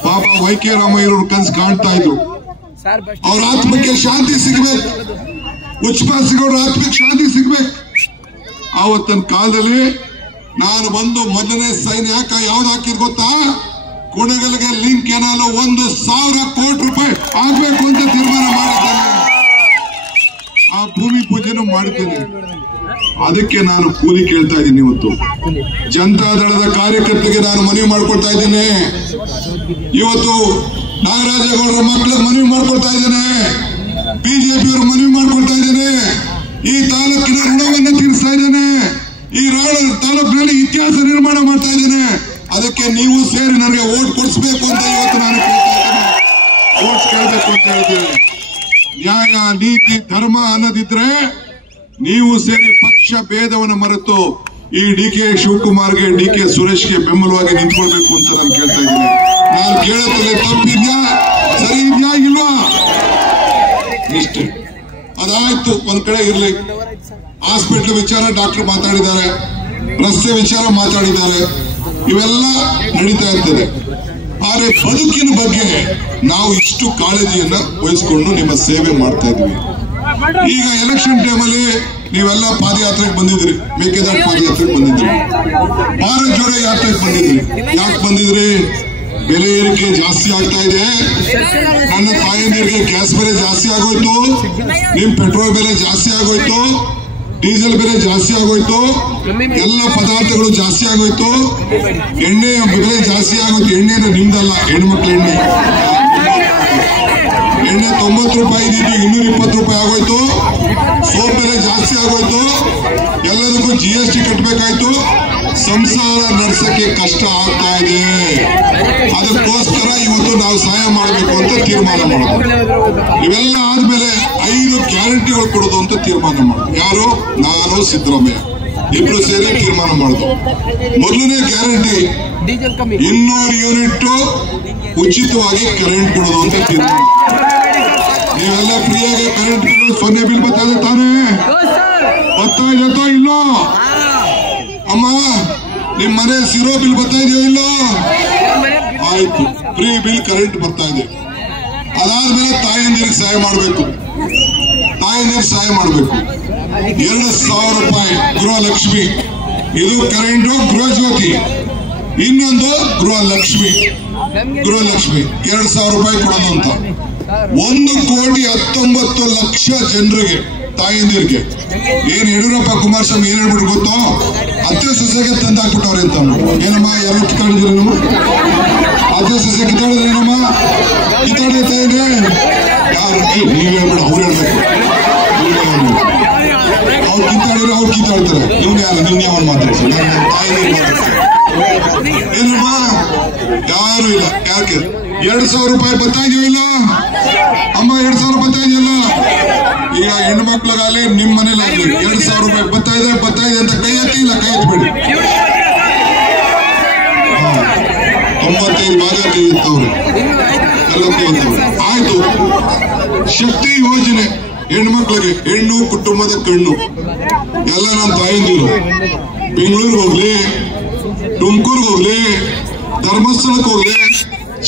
ಪಾಪ ವೈಕೆ ರಾಮಯ್ಯನವರು ಕನಸು ಕಾಣ್ತಾ ಇದ್ರು, ಅವ್ರ ಆತ್ಮಕ್ಕೆ ಶಾಂತಿ ಸಿಗ್ಬೇಕು, ಉಚ್ಚಪಾಸಿಗೌಡರ ಆತ್ಮಕ್ಕೆ ಶಾಂತಿ ಸಿಗ್ಬೇಕು. ಆವತ್ತಿನ ಕಾಲದಲ್ಲಿ ನಾನು ಬಂದು ಮೊದಲನೇ ಸೈನ್ ಯಾವ್ದು ಹಾಕಿದ್ ಗೊತ್ತಾ? ಕುಣಗಲ್ಗೆ ಲಿಂಕ್ ಕೆನಾಲ್ 1,000 ಕೋಟಿ ರೂಪಾಯಿ ಆಗ್ಬೇಕು ಅಂತ ತೀರ್ಮಾನ ಮಾಡಿದ್ದೇನೆ. ಆ ಭೂಮಿ ಪೂಜೆನೂ ಮಾಡಿದ್ದೇನೆ. ಅದಕ್ಕೆ ನಾನು ಕೂಲಿ ಕೇಳ್ತಾ ಇದ್ದೀನಿ. ಇವತ್ತು ಜನತಾದಳದ ಕಾರ್ಯಕರ್ತರಿಗೆ ನಾನು ಮನವಿ ಮಾಡ್ಕೊಳ್ತಾ ಇದ್ದೇನೆ. ಇವತ್ತು ನಾಗರಾಜೇಗೌಡರ ಮಕ್ಕಳಿಗೆ ಮನವಿ ಮಾಡ್ಕೊಳ್ತಾ ಇದ್ದೇನೆ, ಬಿಜೆಪಿಯವರು ಮನವಿ ಮಾಡ್ಕೊಳ್ತಾ ಇದ್ದೇನೆ. ಈ ತಾಲೂಕಿನ ಋಣವನ್ನು ತೀರಿಸ್ತಾ ಇದ್ದೇನೆ, ಈ ತಾಲೂಕಿನಲ್ಲಿ ಇತಿಹಾಸ ನಿರ್ಮಾಣ ಮಾಡ್ತಾ ಇದ್ದೇನೆ. ಅದಕ್ಕೆ ನೀವು ಸೇರಿ ನನಗೆ ವೋಟ್ ಕೊಡಿಸ್ಬೇಕು ಅಂತ ಇವತ್ತು ನಾನು ಕೇಳ್ತಾ ಇದ್ದೇನೆ. ವೋಟ್ ಕೇಳಬೇಕು ಅಂತ ಹೇಳ್ತೇನೆ. ನ್ಯಾಯ, ನೀತಿ, ಧರ್ಮ ಅನ್ನೋದಿದ್ರೆ ನೀವು ಸೇರಿ ಪಕ್ಷ ಭೇದವನ್ನು ಮರೆತು ಈ ಡಿ.ಕೆ. ಶಿವಕುಮಾರ್ಗೆ, ಡಿ.ಕೆ. ಸುರೇಶ್ಗೆ ಬೆಂಬಲವಾಗಿ ನಿಂತ್ಕೊಳ್ಬೇಕು ಅಂತ ನಾನು ಕೇಳ್ತಾ ಇದ್ದೇನೆ. ನಾನು ಕೇಳೋದ್ರಲ್ಲಿ ತಪ್ಪಿದ್ಯಾ, ಸರಿ ಇದ್ಯಾ, ಇಲ್ವಾ? ಇಷ್ಟೇ. ಅದಾಯ್ತು, ಒಂದ್ ಕಡೆ ಇರ್ಲಿ. ಹಾಸ್ಪಿಟಲ್ ವಿಚಾರ ಡಾಕ್ಟರ್ ಮಾತಾಡಿದ್ದಾರೆ, ರಸ್ತೆ ವಿಚಾರ ಮಾತಾಡಿದ್ದಾರೆ, ಇವೆಲ್ಲ ನಡೀತಾ ಇರ್ತದೆ. ಆದ್ರೆ ಬದುಕಿನ ಬಗ್ಗೆ ನಾವು ಇಷ್ಟು ಕಾಳಜಿಯನ್ನ ವಹಿಸಿಕೊಂಡು ನಿಮ್ಮ ಸೇವೆ ಮಾಡ್ತಾ ಇದ್ವಿ. ಈಗ ಎಲೆಕ್ಷನ್ ಟೈಮಲ್ಲಿ ನೀವೆಲ್ಲ ಪಾದಯಾತ್ರೆಗೆ ಬಂದಿದ್ರಿ, ಮೇಕೆದಾಟು ಪಾದಯಾತ್ರೆಗೆ ಬಂದಿದ್ರಿ, ಭಾರತ್ ಜೋಡೋ ಯಾತ್ರೆಗೆ ಬಂದಿದ್ರಿ. ಯಾಕೆ ಬಂದಿದ್ರಿ? ಬೆಲೆ ಏರಿಕೆ ಜಾಸ್ತಿ ಆಗ್ತಾ ಇದೆ, ನನ್ನ ತಾಯಂದಿರಿಗೆ ಗ್ಯಾಸ್ ಬೆಲೆ ಜಾಸ್ತಿ ಆಗೋಯ್ತು, ನಿಮ್ ಪೆಟ್ರೋಲ್ ಬೆಲೆ ಜಾಸ್ತಿ ಆಗೋಯ್ತು, ಡೀಸೆಲ್ ಬೆಲೆ ಜಾಸ್ತಿ ಆಗೋಯ್ತು, ಎಲ್ಲ ಪದಾರ್ಥಗಳು ಜಾಸ್ತಿ ಆಗೋಯ್ತು, ಎಣ್ಣೆ ಬೆಲೆ ಜಾಸ್ತಿ ಆಗೋಯ್ತು. ಎಣ್ಣೆನ ನಿಮ್ದಲ್ಲ, ಹೆಣ್ಮಕ್ಳ ಎಣ್ಣೆ 90 ರೂಪಾಯಿ ಇದ್ದಿದ್ದು 220 ರೂಪಾಯಿ ಆಗೋಯ್ತು. ಸೋಪ್ ಬೆಲೆ ಜಾಸ್ತಿ ಆಗೋಯ್ತು, ಎಲ್ಲದಕ್ಕೂ GST ಕಟ್ಟಬೇಕಾಯ್ತು. ಸಂಸಾರ ನಡೆಸಕ್ಕೆ ಕಷ್ಟ ಆಗ್ತಾ ಇದೆ. ಅದಕ್ಕೋಸ್ಕರ ಇವತ್ತು ನಾವು ಸಹಾಯ ಮಾಡಬೇಕು ಅಂತ ತೀರ್ಮಾನ ಮಾಡೋದು. ಇವೆಲ್ಲ ಆದ್ಮೇಲೆ 5 ಗ್ಯಾರಂಟಿಗಳು ಕೊಡೋದು ಅಂತ ತೀರ್ಮಾನ ಮಾಡೋದು. ಯಾರು? ನಾನು, ಸಿದ್ದರಾಮಯ್ಯ ಇಬ್ರು ಸೇರಿ ತೀರ್ಮಾನ ಮಾಡೋದು. ಮೊದಲನೇ ಗ್ಯಾರಂಟಿ 200 ಯೂನಿಟ್ ಉಚಿತವಾಗಿ ಕರೆಂಟ್ ಕೊಡೋದು ಅಂತ ತೀರ್ಮಾನ. ನೀವೆಲ್ಲ ಫ್ರೀಯಾಗಿ ಕರೆಂಟ್ ಬಿಲ್, 0 ಬಿಲ್ ಬರ್ತಾ ಇದೆ ತಾನೇ? ಬರ್ತಾ ಇದೆಯೋ ಇಲ್ಲೋ? ಅಮ್ಮ, ನಿಮ್ ಮನೆ ಸಿರೋ ಬಿಲ್ ಬರ್ತಾ ಇದೆಯೋ ಇಲ್ಲೋ? ಆಯ್ತು, ಫ್ರೀ ಬಿಲ್ ಕರೆಂಟ್ ಬರ್ತಾ ಇದೆ. ಅದಾದ್ಮೇಲೆ ತಾಯಂದಿರಿಗೆ ಸಹಾಯ ಮಾಡಬೇಕು, ತಾಯಂದಿರಿಗೆ ಸಹಾಯ ಮಾಡಬೇಕು. 2,000 ರೂಪಾಯಿ ಗೃಹಲಕ್ಷ್ಮಿ, ಇದು ಕರೆಂಟು ಗೃಹ ಜ್ಯೋತಿ, ಇನ್ನೊಂದು ಗೃಹಲಕ್ಷ್ಮಿ. 2,000 ರೂಪಾಯಿ ಕೊಡೋದು ಅಂತ 1,19,00,000 ಜನರಿಗೆ, ತಾಯಂದಿರಿಗೆ. ಏನ್ ಯಡಿಯೂರಪ್ಪ ಕುಮಾರಸ್ವಾಮಿ ಏನ್ ಹೇಳ್ಬಿಟ್ಟು ಗೊತ್ತೋ? ಅತ್ತೆ ಸೊಸೆಗೆ ತಂದು ಹಾಕ್ಬಿಟ್ಟವ್ರೆ ಅಂತ. ಏನಮ್ಮ, ಯಾರು ಕಿತ್ತಾಡಿದ್ರಿ? ನಮ್ಮ ಅತ್ತೆ ಸೊಸೆ ಕಿತ್ತಾಡಿದ್ರೇನಮ್ಮ? ಕಿತ್ತಾಡಿದ್ರೆ ಯಾರು? ನೀವ್ ಹೇಳ್ಬಿಡು, ಅವ್ರು ಹೇಳ್ಬೇಕು. ಅವ್ರು ಕಿತ್ತಾಡಿದ್ರೆ ಅವ್ರು ಕಿತ್ತಾಡ್ತಾರೆ. ಇವ್ನು ಯಾರು? ನೀವ್ ಯಾವನ್ ಮಾತಾಡ್ತಾರೆ? ತಾಯಿ ಏನಮ್ಮ? ಯಾರು ಇಲ್ಲ. ಯಾಕೆ? 2,000 ರೂಪಾಯಿ ಬರ್ತಾ ಇದೆಯೋ ಇಲ್ಲ? ಅಮ್ಮ, 2,000 ಬರ್ತಾ ಇದೆಯಲ್ಲ? ಈಗ ಹೆಣ್ಮಕ್ಳಿಗಾಗಲಿ ನಿಮ್ ಮನೇಲಾಗ್ಲಿ 2,000 ರೂಪಾಯಿ ಬರ್ತಾ ಇದೆ ಅಂತ ಕೈ ಎತ್ತಿ ಇಲ್ಲ, ಕೈ ಎತ್ಬೇಡಿ. 95 ಭಾಗ ಕೈ ಎತ್ತವ್ರೆ, ಎಲ್ಲ ಕೈ ಎತ್ತವ್ರೆ. ಆಯ್ತು. ಶಕ್ತಿ ಯೋಜನೆ ಹೆಣ್ಮಕ್ಳಿಗೆ, ಹೆಣ್ಣು ಕುಟುಂಬದ ಕಣ್ಣು. ಎಲ್ಲ ನಮ್ಮ ತಾಯಂದಿರು ಬೆಂಗಳೂರಿಗೆ ಹೋಗ್ಲಿ, ತುಮಕೂರ್ಗೆ ಹೋಗ್ಲಿ, ಧರ್ಮಸ್ಥಳಕ್ಕೆ ಹೋಗ್ಲಿ,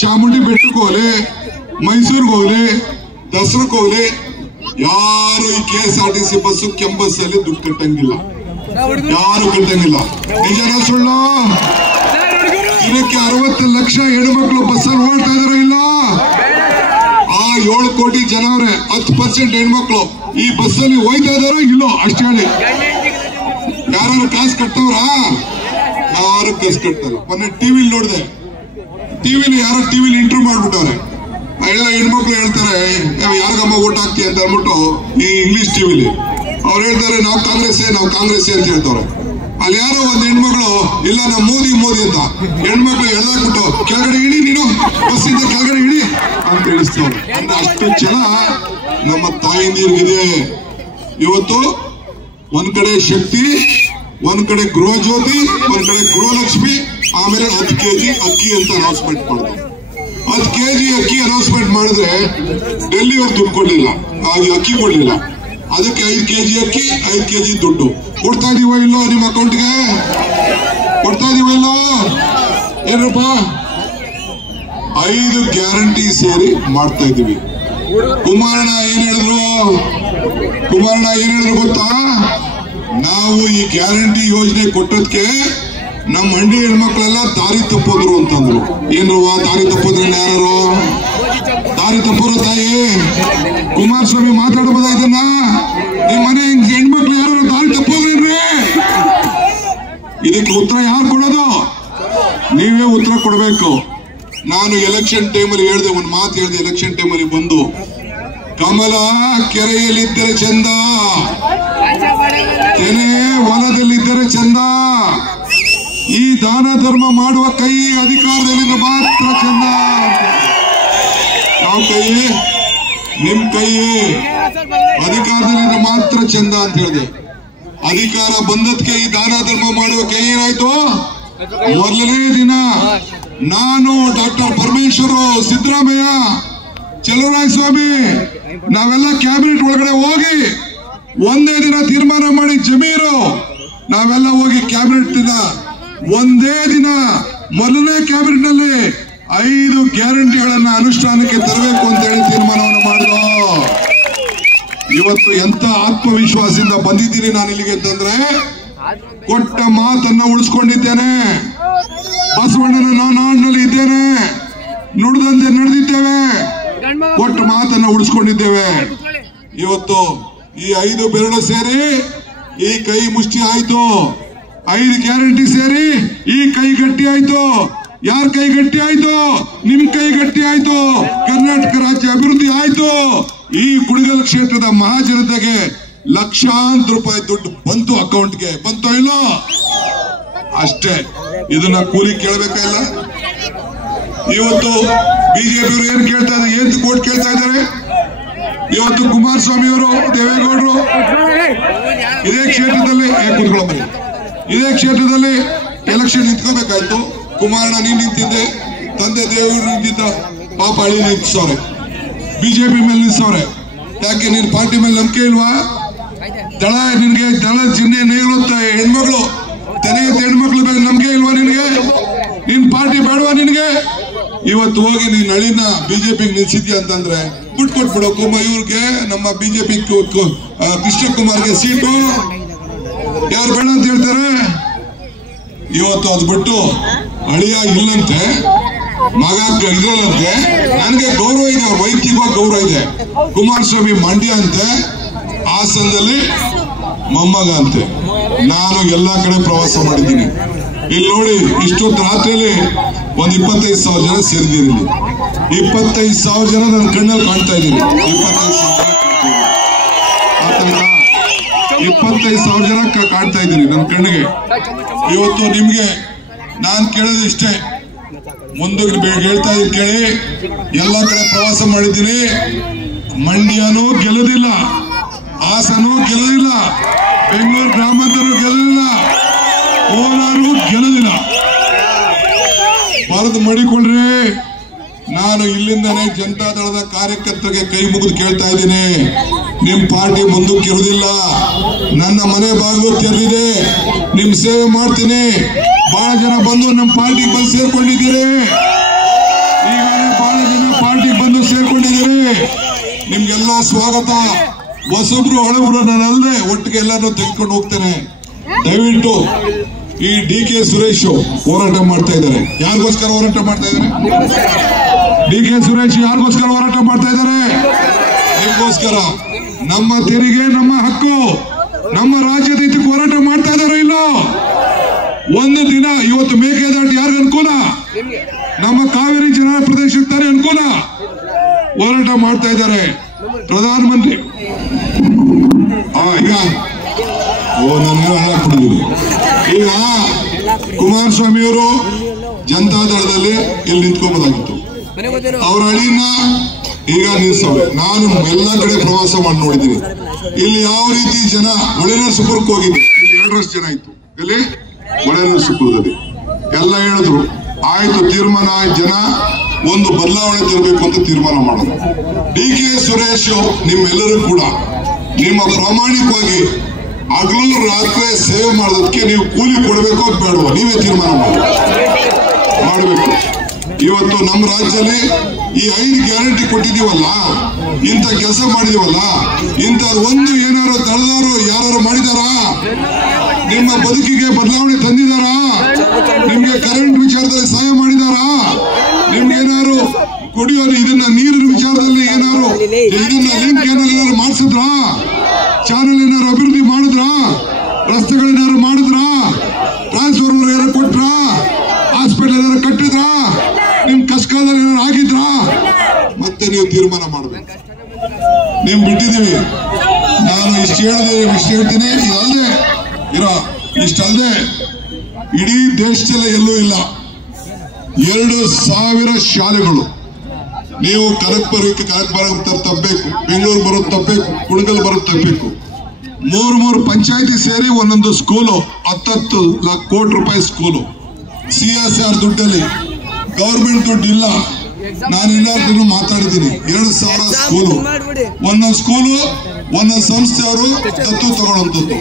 ಚಾಮುಂಡಿ ಬೆಟ್ಟಕ್ಕೆ ಹೋಗ್ಲಿ, ಮೈಸೂರಿಗೆ ಹೋಗ್ಲಿ, ದಸರಕ್ಕೆ ಹೋಗ್ಲಿ, ಯಾರು ಈ KSRTC ಬಸ್ಸು ಕೆಂಬಸ್ಸಲ್ಲಿ ದುಡ್ಡು ಕಟ್ಟಂಗಿಲ್ಲ, ಯಾರು ಕಟ್ಟಂಗಿಲ್ಲ. ನಿಜನ ಸುಳ್ಳು? ದಿನಕ್ಕೆ 60 ಲಕ್ಷ ಹೆಣ್ಮಕ್ಳು ಬಸ್ಸಲ್ಲಿ ಓಡ್ತಾ ಇದಾರೋ ಇಲ್ಲ? ಆ 7 ಕೋಟಿ ಜನ ಅವ್ರೆ, 10% ಹೆಣ್ಮಕ್ಳು ಈ ಬಸ್ಸಲ್ಲಿ ಹೋಯ್ತಾ ಇದಾರೋ ಇಲ್ಲೋ? ಅಷ್ಟು ಹೇಳಿ. ಯಾರು ಕಾಸು ಕಟ್ಟವ್ರಾ? ಯಾರು ಕಾಸು ಕಟ್ತಲ್ಲ. ಮೊನ್ನೆ ಟಿವಿಲಿ ನೋಡಿದೆ, ಯಾರೋ ಟಿವಿಲಿ ಇಂಟರ್ವ್ಯೂ ಮಾಡ್ಬಿಟ್ಟವ್ರೆ. ಎಲ್ಲ ಹೆಣ್ಮಕ್ಳು ಹೇಳ್ತಾರೆ, ಯಾರಿಗಮ್ಮ ಓಟ್ ಹಾಕ್ತಿ ಅಂತ ಅಂದ್ಬಿಟ್ಟು ಈ ಇಂಗ್ಲಿಷ್ ಟಿವಿಲಿ ಅವ್ರು ಹೇಳ್ತಾರೆ, ನಾವು ಕಾಂಗ್ರೆಸ್ ಅಂತ ಹೇಳ್ತಾರೆ. ಅಲ್ಲಿ ಯಾರೋ ಒಂದ್ ಹೆಣ್ಮಕ್ಳು, ಇಲ್ಲ ನಾವು ಮೋದಿ ಅಂತ ಹೆಣ್ಮಕ್ಳು ಎಳ್ದಾಕ್ಬಿಟ್ಟು, ಕೆಳಗಡೆ ಇಳಿ, ನೀನು ಬಸ್ಸಿಂದ ಕೆಳಗಡೆ ಇಳಿ ಅಂತ ಹೇಳಿಸ್ತವ್ರು. ಅಂದ್ರೆ ಅಷ್ಟು ಜನ ನಮ್ಮ ತಾಯಂದಿರಿಗಿದೆ. ಇವತ್ತು ಒಂದ್ ಕಡೆ ಶಕ್ತಿ, ಒಂದ್ ಕಡೆ ಗೃಹ ಜ್ಯೋತಿ, ಒಂದ್ ಕಡೆ ಗೃಹಲಕ್ಷ್ಮಿ, ಆಮೇಲೆ 10 kg ಅಕ್ಕಿ ಅಂತ ಅನೌನ್ಸ್ಮೆಂಟ್ ಮಾಡಿದ್ರು. 10 kg ಅಕ್ಕಿ ಅನೌನ್ಸ್ಮೆಂಟ್ ಮಾಡಿದ್ರೆ ಡೆಲ್ಲಿ ಅವ್ರು ದುಡ್ಡು ಕೊಡ್ಲಿಲ್ಲ, ಅಕ್ಕಿ ಕೊಡ್ಲಿಲ್ಲ. ಅದಕ್ಕೆ 5 kg ಅಕ್ಕಿ, 5 kg ದುಡ್ಡು ಕೊಡ್ತಾ ಇದೀವೋ ಇಲ್ಲೋ? ನಿಮ್ಮ ಅಕೌಂಟ್ಗೆ ಕೊಡ್ತಾ ಇದೀವೋ ಇಲ್ಲೋ? ಏನಪ್ಪ 5 ಗ್ಯಾರಂಟಿ ಸೇರಿ ಮಾಡ್ತಾ ಇದೀವಿ. ಕುಮಾರಣ್ಣ ಏನ್ ಹೇಳಿದ್ರು ಗೊತ್ತಾ? ನಾವು ಈ ಗ್ಯಾರಂಟಿ ಯೋಜನೆ ಕೊಟ್ಟದಕ್ಕೆ ನಮ್ಮ ಮಂಡಿ ಹೆಣ್ಮಕ್ಳೆಲ್ಲ ದಾರಿ ತಪ್ಪೋದ್ರು ಅಂತಂದ್ರು. ಏನ್ರುವ ದಾರಿ ತಪ್ಪೋದ್ರೆ ಯಾರು ದಾರಿ ತಪ್ಪೋರು? ತಾಯಿ ಕುಮಾರಸ್ವಾಮಿ ಮಾತಾಡಬಹುದ ಇದನ್ನ? ನಿಮ್ಮ ಮನೆ ಹೆಣ್ಮಕ್ಳು ಯಾರು ದಾರಿ ತಪ್ಪೋದ್ರೇನ್ರಿ? ಇದಕ್ಕೆ ಉತ್ತರ ಯಾರು ಕೊಡೋದು? ನೀವೇ ಉತ್ತರ ಕೊಡಬೇಕು. ನಾನು ಎಲೆಕ್ಷನ್ ಟೈಮಲ್ಲಿ ಹೇಳಿದೆ, ಒಂದು ಮಾತು ಹೇಳಿದೆ. ಎಲೆಕ್ಷನ್ ಟೈಮಲ್ಲಿ ಬಂದು, ಕಮಲ ಕೆರೆಯಲ್ಲಿದ್ದರೆ ಚಂದ, ಕೆನೆ ಹೊಲದಲ್ಲಿದ್ದರೆ ಚಂದ, ಈ ದಾನ ಧರ್ಮ ಮಾಡುವ ಕೈ ಅಧಿಕಾರದಲ್ಲಿ ಮಾತ್ರ ಚಂದ. ಯಾವ ಕೈ? ನಿಮ್ ಕೈ ಅಧಿಕಾರದಲ್ಲಿ ಮಾತ್ರ ಚಂದ ಅಂತ ಹೇಳಿದೆ. ಅಧಿಕಾರ ಬಂದದ್ಕೆ ಈ ದಾನ ಧರ್ಮ ಮಾಡುವ ಕೈ ಏನಾಯ್ತು? ಮೊದಲನೇ ದಿನ ನಾನು, ಡಾಕ್ಟರ್ ಪರಮೇಶ್ವರ್, ಸಿದ್ದರಾಮಯ್ಯ, ಚಲುವರಾಯಸ್ವಾಮಿ ನಾವೆಲ್ಲ ಕ್ಯಾಬಿನೆಟ್ ಒಳಗಡೆ ಹೋಗಿ ಒಂದೇ ದಿನ ತೀರ್ಮಾನ ಮಾಡಿ, ಜಮೀರು ನಾವೆಲ್ಲ ಹೋಗಿ ಕ್ಯಾಬಿನೆಟ್ ದಿನ ಒಂದೇ ದಿನ ಮೊದಲನೇ ಕ್ಯಾಬಿನೆಟ್ ನಲ್ಲಿ 5 ಗ್ಯಾರಂಟಿಗಳನ್ನ ಅನುಷ್ಠಾನಕ್ಕೆ ತರಬೇಕು ಅಂತ ಹೇಳಿ ತೀರ್ಮಾನವನ್ನು ಮಾಡಿದ್ರು. ಇವತ್ತು ಎಂತ ಆತ್ಮವಿಶ್ವಾಸದಿಂದ ಬಂದಿದ್ದೀನಿ ನಾನು ಇಲ್ಲಿಗೆ ಅಂತಂದ್ರೆ, ಕೊಟ್ಟ ಮಾತನ್ನ ಉಳಿಸ್ಕೊಂಡಿದ್ದೇನೆ. ಬಸವಣ್ಣನ ನಾಡಿನಲ್ಲಿ ಇದ್ದೇನೆ, ನುಡಿದಂತೆ ನಡೆದಿದ್ದೇವೆ, ಕೊಟ್ಟ ಮಾತನ್ನ ಉಳಿಸ್ಕೊಂಡಿದ್ದೇವೆ. ಇವತ್ತು ಈ 5 ಬೆರಳು ಸೇರಿ ಈ ಕೈ ಮುಷ್ಟಿ ಆಯ್ತು. 5 ಗ್ಯಾರಂಟಿ ಸೇರಿ ಈ ಕೈ ಗಟ್ಟಿ ಆಯ್ತು. ಯಾರ ಕೈ ಗಟ್ಟಿ ಆಯ್ತು? ನಿಮ್ ಕೈ ಗಟ್ಟಿ ಆಯ್ತು. ಕರ್ನಾಟಕ ರಾಜ್ಯ ಅಭಿವೃದ್ಧಿ ಆಯ್ತು. ಈ ಕುಣಿಗಲ್ ಕ್ಷೇತ್ರದ ಮಹಾಜನತೆಗೆ ಲಕ್ಷಾಂತರ ರೂಪಾಯಿ ದುಡ್ಡು ಬಂತು, ಅಕೌಂಟ್ಗೆ ಬಂತೋ ಇಲ್ಲ? ಅಷ್ಟೇ. ಇದನ್ನ ಕೂಲಿ ಕೇಳಬೇಕಾಗಿಲ್ಲ. ಇವತ್ತು ಬಿಜೆಪಿಯವರು ಏನ್ ಕೇಳ್ತಾ ಇದ್ದಾರೆ? ಏನ್ ಕೋಟ್ ಕೇಳ್ತಾ ಇದ್ದಾರೆ? ಇವತ್ತು ಕುಮಾರಸ್ವಾಮಿ ಅವರು, ದೇವೇಗೌಡರು ಇದೇ ಕ್ಷೇತ್ರದಲ್ಲಿ ಎಲೆಕ್ಷನ್ ನಿಂತ್ಕೋಬೇಕಾಯ್ತು. ಕುಮಾರಣ್ಣ ನೀನ್ ನಿಂತಿದ್ದೆ, ತಂದೆ ದೇವೇಗೌಡರು ನಿಂತಿದ್ದ, ಪಾಪ ಅಳಿ ನಿಲ್ಸವ್ರೆ, ಬಿಜೆಪಿ ಮೇಲೆ ನಿಲ್ಸವ್ರೆ. ಯಾಕೆ ನಿನ್ ಪಾರ್ಟಿ ಮೇಲೆ ನಂಬಿಕೆ ಇಲ್ವಾ? ನಿನ್ಗೆ ದಳ ಚಿಹ್ನೆ ನೇಗುತ್ತೆ ಹೆಣ್ಮಕ್ಳು, ಹೆಣ್ಮಕ್ಳ ಮೇಲೆ ನಂಬಿಕೆ ಇಲ್ವಾ ನಿನ್ಗೆ? ನಿನ್ ಪಾರ್ಟಿ ಬೇಡವಾ ನಿನ್ಗೆ? ಇವತ್ತು ಹೋಗಿ ನೀನ್ ಅಳಿನ ಬಿಜೆಪಿಗೆ ನಿಲ್ಸಿದ್ಯಾ ಅಂತಂದ್ರೆ ಬಿಟ್ಕೊಟ್ಬಿಡೋ. ಇವ್ರಿಗೆ ನಮ್ಮ ಬಿಜೆಪಿ ಕೃಷ್ಣ ಕುಮಾರ್ಗೆ ಸೀಟು ಯಾರು ಬೇಡ ಅಂತ ಹೇಳ್ತಾರೆ. ಇವತ್ತು ಅದು ಬಿಟ್ಟು ಅಳಿಯ ಇಲ್ಲಂತೆ, ಮಗ ಇದ್ರಲ್ಲಂತೆ. ನನಗೆ ಗೌರವ ಇದೆ, ವೈಯಕ್ತಿಕವಾಗಿ ಗೌರವ ಇದೆ. ಕುಮಾರಸ್ವಾಮಿ ಮಂಡ್ಯ ಅಂತೆ, ಹಾಸನದಲ್ಲಿ ಮೊಮ್ಮಗ ಅಂತೆ. ನಾನು ಎಲ್ಲಾ ಕಡೆ ಪ್ರವಾಸ ಮಾಡಿದ್ದೀನಿ. ಇಲ್ಲಿ ನೋಡಿ, ಇಷ್ಟೊತ್ತು ರಾತ್ರಿಯಲ್ಲಿ ಒಂದು 25,000 ಜನ ಸೇರಿದ್ದೀರಿ. 25,000 ಜನ ನನ್ನ ಕಣ್ಣಲ್ಲಿ ಕಾಣ್ತಾ ಇದ್ದೀನಿ. 25,000 ಜನ ಕಾಣ್ತಾ ಇದ್ದೀನಿ ನನ್ನ ಕಣ್ಣಿಗೆ. ಇವತ್ತು ನಿಮ್ಗೆ ನಾನು ಕೇಳೋದು ಇಷ್ಟೇ, ಮುಂದಕ್ಕೆ ಹೇಳ್ತಾ ಇದ್ದೀನಿ ಕೇಳಿ. ಎಲ್ಲ ಕಡೆ ಪ್ರವಾಸ ಮಾಡಿದ್ದೀನಿ. ಮಂಡ್ಯನೂ ಗೆಲ್ಲದಿಲ್ಲ, ಹಾಸನೂ ಗೆಲ್ಲದಿಲ್ಲ, ಬೆಂಗಳೂರು ಗ್ರಾಮಾಂತರ ಗೆಲ್ಲದಿಲ್ಲ, ಕೋಲಾರು ಗೆಲ್ಲದಿಲ್ಲ. ಬರೆದು ಮಾಡಿಕೊಳ್ಳ್ರಿ. ನಾನು ಇಲ್ಲಿಂದನೇ ಜನತಾದಳದ ಕಾರ್ಯಕರ್ತರಿಗೆ ಕೈ ಮುಗಿದು ಕೇಳ್ತಾ ಇದ್ದೀನಿ, ನಿಮ್ ಪಾರ್ಟಿ ಮುಂದಕ್ಕೆ ಇರುವುದಿಲ್ಲ. ನನ್ನ ಮನೆ ಬಾಗಿಲು ತೆರೆದಿದೆ, ನಿಮ್ ಸೇವೆ ಮಾಡ್ತೀನಿ. ಬಹಳ ಜನ ಬಂದು ನಮ್ಮ ಪಾರ್ಟಿಗೆ ಬಂದು ಸೇರ್ಕೊಂಡಿದ್ದೀರಿ. ಈಗಾಗಲೇ ಬಹಳ ಜನ ಪಾರ್ಟಿಗೆ ಬಂದು ಸೇರ್ಕೊಂಡಿದ್ದೀರಿ. ನಿಮ್ಗೆಲ್ಲ ಸ್ವಾಗತ. ಹೊಸಬ್ರು ಹಳಬ್ರು ನಾನಲ್ಲದೆ ಒಟ್ಟಿಗೆ ಎಲ್ಲಾನು ತೆಗೆದುಕೊಂಡು ಹೋಗ್ತೇನೆ. ದಯವಿಟ್ಟು ಈ DK ಸುರೇಶ್ ಹೋರಾಟ ಮಾಡ್ತಾ ಇದ್ದಾರೆ. ಯಾರಿಗೋಸ್ಕರ ಹೋರಾಟ ಮಾಡ್ತಾ ಇದ್ದಾರೆ? DK ಸುರೇಶ್ ಯಾರಿಗೋಸ್ಕರ ಹೋರಾಟ ಮಾಡ್ತಾ ಇದ್ದಾರೆ? ನಿಮಗೋಸ್ಕರ. ನಮ್ಮ ತೆರಿಗೆ, ನಮ್ಮ ಹಕ್ಕು, ನಮ್ಮ ರಾಜ್ಯದ ಹಿತಕ್ಕೆ ಹೋರಾಟ ಮಾಡ್ತಾ ಇದ್ದಾರೆ. ಇಲ್ಲ ಒಂದು ದಿನ ಇವತ್ತು ಮೇಕೆದಾಟು ಯಾರಿಗೆ ಅನುಕೂಲ? ನಮ್ಮ ಕಾವೇರಿ ಜನ ಪ್ರದೇಶಕ್ಕೆ ತಾನೇ ಅನುಕೂಲ. ಹೋರಾಟ ಮಾಡ್ತಾ ಇದ್ದಾರೆ. ಪ್ರಧಾನಮಂತ್ರಿ ಈಗ ಈಗ ಕುಮಾರಸ್ವಾಮಿಯವರು ಜನತಾದಳದಲ್ಲಿ ಇಲ್ಲಿ ನಿಂತ್ಕೋಬಹುದಾಗಿತ್ತು. ಅವ್ರ ಅಳಿನ ಈಗ ನಿಲ್ಸವ್ರೆ. ನಾನು ಎಲ್ಲ ಕಡೆ ಪ್ರವಾಸ ಮಾಡಿ ನೋಡಿದ್ದೀನಿ. ಇಲ್ಲಿ ಯಾವ ರೀತಿ ಜನ ಒಳ್ಳೆನರಸೀಪುರಕ್ಕೆ ಹೋಗಿದ್ದೆ, ಇಲ್ಲಿ 2 ಜನ ಇತ್ತು. ಎಲ್ಲಿ ಹೊಳೆನರಸೀಪುರದಲ್ಲಿ ಎಲ್ಲ ಹೇಳಿದ್ರು. ಆಯ್ತು, ತೀರ್ಮಾನ ಜನ ಒಂದು ಬದಲಾವಣೆ ತರಬೇಕು ಅಂತ ತೀರ್ಮಾನ ಮಾಡಿದ್ರು. DK ಸುರೇಶ್ ನಿಮ್ಮೆಲ್ಲರೂ ಕೂಡ ನಿಮ್ಮ ಪ್ರಾಮಾಣಿಕವಾಗಿ ಹಗಲು ರಾತ್ರಿ ಸೇವೆ ಮಾಡೋದಕ್ಕೆ ನೀವು ಕೂಲಿ ಕೊಡಬೇಕೋ ಬೇಡವೋ ನೀವೇ ತೀರ್ಮಾನ ಮಾಡಬೇಕು. ಇವತ್ತು ನಮ್ಮ ರಾಜ್ಯದಲ್ಲಿ ಈ 5 ಗ್ಯಾರಂಟಿ ಕೊಟ್ಟಿದೀವಲ್ಲ, ಇಂಥ ಕೆಲಸ ಮಾಡಿದೀವಲ್ಲ, ಇಂಥ ಒಂದು ಏನಾರು ತಡೆದಾರು ಯಾರು ಮಾಡಿದಾರಾ? ನಿಮ್ಮ ಬದುಕಿಗೆ ಬದಲಾವಣೆ ತಂದಿದಾರಾ? ನಿಮ್ಗೆ ಕರೆಂಟ್ ವಿಚಾರದಲ್ಲಿ ಸಹಾಯ ಮಾಡಿದಾರಾ? ನಿಮ್ಗೆ ಏನಾರು ಕುಡಿಯೋ ಇದನ್ನ ನೀರಿನ ವಿಚಾರದಲ್ಲಿ ಏನಾರು ಇದನ್ನ ಲಿಂಕ್ ಏನಾರು ಮಾಡಿಸಿದ್ರಾ? ಚಾನಲ್ ಏನಾರು ಅಭಿವೃದ್ಧಿ ಮಾಡಿದ್ರಾ? ರಸ್ತೆಗಳೇನಾರು ಮಾಡಿದ್ರಾ? ಟ್ರಾನ್ಸ್ಫಾರ್ಮರ್ ಏನಾರು ಕೊಟ್ರಾ? ಹಾಸ್ಪಿಟಲ್ ಏನಾರು ಕಟ್ಟಿದ್ರಾ? ನಿಮ್ ಕಷ್ಟಕಾಲದಲ್ಲಿ ಏನಾರು ಆಗಿದ್ರಾ? ಮತ್ತೆ ನೀವು ತೀರ್ಮಾನ ಮಾಡಬೇಕು. ನಿಮ್ ಬಿಟ್ಟಿದೀವಿ. ನಾನು ಇಷ್ಟು ಹೇಳ್ತೀನಿ. ಇಷ್ಟಲ್ಲದೆ ಇಡೀ ದೇಶದಲ್ಲೇ ಎಲ್ಲೂ ಇಲ್ಲ 2,000 ಶಾಲೆಗಳು. ನೀವು ಕನಕಪುರಕ್ಕೆ ತಪ್ಪಬೇಕು, ಬೆಂಗಳೂರು ಬರೋದು ತಪ್ಪಬೇಕು, ಕುಣಗಲ್ ಬರೋದು ತಪ್ಪಬೇಕು. 3 ಪಂಚಾಯತಿ ಸೇರಿ ಒಂದೊಂದು ಸ್ಕೂಲು 10 ಕೋಟಿ ರೂಪಾಯಿ ಸ್ಕೂಲು. CSR ದುಡ್ಡಲ್ಲಿ, ಗವರ್ಮೆಂಟ್ ದುಡ್ಡು ಇಲ್ಲ. ನಾನು ಎಲ್ಲಾದ್ರೂ ಮಾತಾಡಿದ್ದೀನಿ. 2,000 ಸ್ಕೂಲು, ಒಂದೊಂದು ಸ್ಕೂಲು ಒಂದೊಂದು ಸಂಸ್ಥೆ ಅವರು ದತ್ತು ತಗೊಳ್ಳೋಂಥದ್ದು.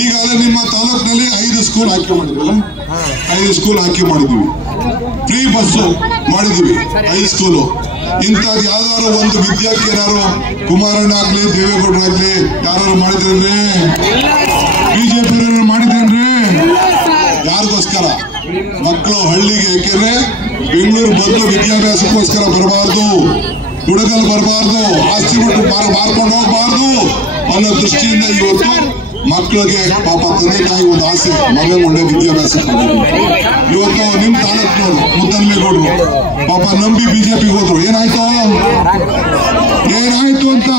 ಈಗಾಗಲೇ ನಿಮ್ಮ ತಾಲೂಕಿನಲ್ಲಿ 5 ಸ್ಕೂಲ್ ಆಯ್ಕೆ ಮಾಡಿದ್ವಲ್ಲ, 5 ಸ್ಕೂಲ್ ಆಯ್ಕೆ ಮಾಡಿದ್ವಿ. ಫ್ರೀ ಬಸ್ಸು ಮಾಡಿದ್ವಿ 5 ಸ್ಕೂಲು. ಇಂಥದ್ದು ಯಾವ್ದಾರು ಒಂದು ವಿದ್ಯಾರ್ಥಿ ಏನಾರು ಕುಮಾರಣ್ಣ ಆಗ್ಲಿ ದೇವೇಗೌಡರಾಗ್ಲಿ ಯಾರು ಮಾಡಿದ್ರೇನ್ರಿ? BJP ಮಾಡಿದ್ರೇನ್ರಿ? ಯಾರಿಗೋಸ್ಕರ? ಮಕ್ಕಳು ಹಳ್ಳಿಗೆ. ಏಕೆಂದ್ರೆ ಬೆಂಗಳೂರು ಬಂದು ವಿದ್ಯಾಭ್ಯಾಸಕ್ಕೋಸ್ಕರ ಬರಬಾರ್ದು, ಕುಡಗಲ್ ಬರಬಾರ್ದು, ಆಸ್ತಿ ಬಿಟ್ಟು ಮಾರ್ಕೊಂಡು ಹೋಗಬಾರ್ದು ಅನ್ನೋ ದೃಷ್ಟಿಯಿಂದ ಇವತ್ತು ಮಕ್ಕಳಿಗೆ ಪಾಪ ತಂದೆ ತಾಯಿ ಒಂದು ಆಸೆ, ಮಗನ ಒಳ್ಳೆ ವಿದ್ಯಾಭ್ಯಾಸ. ಇವತ್ತು ನಿಮ್ ತಾಲೂಕಿನವರು ಮುದ್ದನ್ಮೇಗೌಡರು ಪಾಪ ನಂಬಿ BJPಗೆ ಹೋದ್ರು. ಏನಾಯ್ತು ಅಂತ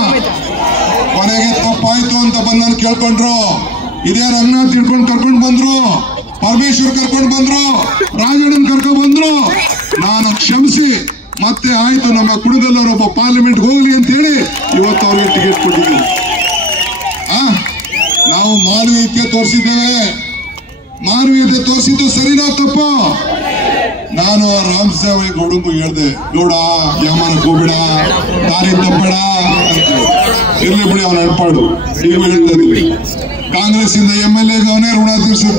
ಕೊನೆಗೆ ತಪ್ಪಾಯ್ತು ಅಂತ ಬಂದು ನಾನು ಕೇಳ್ಕೊಂಡ್ರು. ಇದೇ ರಂಗನಾಥ್ ತಿಳ್ಕೊಂಡು ಕರ್ಕೊಂಡು ಬಂದ್ರು, ಪರಮೇಶ್ವರ್ ಕರ್ಕೊಂಡು ಬಂದ್ರು, ರಾಜಣ್ಣನ್ ಕರ್ಕೊಂಡು ಬಂದ್ರು. ನಾನು ಕ್ಷಮಿಸಿ ಮತ್ತೆ ಆಯ್ತು ನಮ್ಮ ಕುಣಗಲ್ಲವರು ಒಬ್ಬ ಪಾರ್ಲಿಮೆಂಟ್ ಹೋಗ್ಲಿ ಅಂತ ಹೇಳಿ ಇವತ್ತು ಅವ್ರಿಗೆ ಟಿಕೆಟ್ ಕೊಟ್ಟಿದ್ದೀವಿ. ನಾವು ಮಾನವೀಯತೆ ತೋರಿಸಿದ್ದೇವೆ. ಮಾನವೀಯತೆ ತೋರಿಸಿದ್ದು ಸರಿನಾ ತಪ್ಪು? ನಾನು ರಾಮಸಾವೇಗೌಡಂಗೂ ಹೇಳ್ದೆ, ಗೌಡ ಯಾಮಾನಕ್ಕೆ ಹೋಗ್ಬೇಡ, ದಾರಿ ತಪ್ಪಬೇಡ ಅಂತ. ಇರ್ಲಿ ಬಿಡಿ, ಅವನ ಅಡ್ಪಾಡು. ನೀವು ಹೇಳ್ತಾ ಇದ್ದೀವಿ ಕಾಂಗ್ರೆಸ್ ಇಂದ MLA ಅವನೇ ಋಣ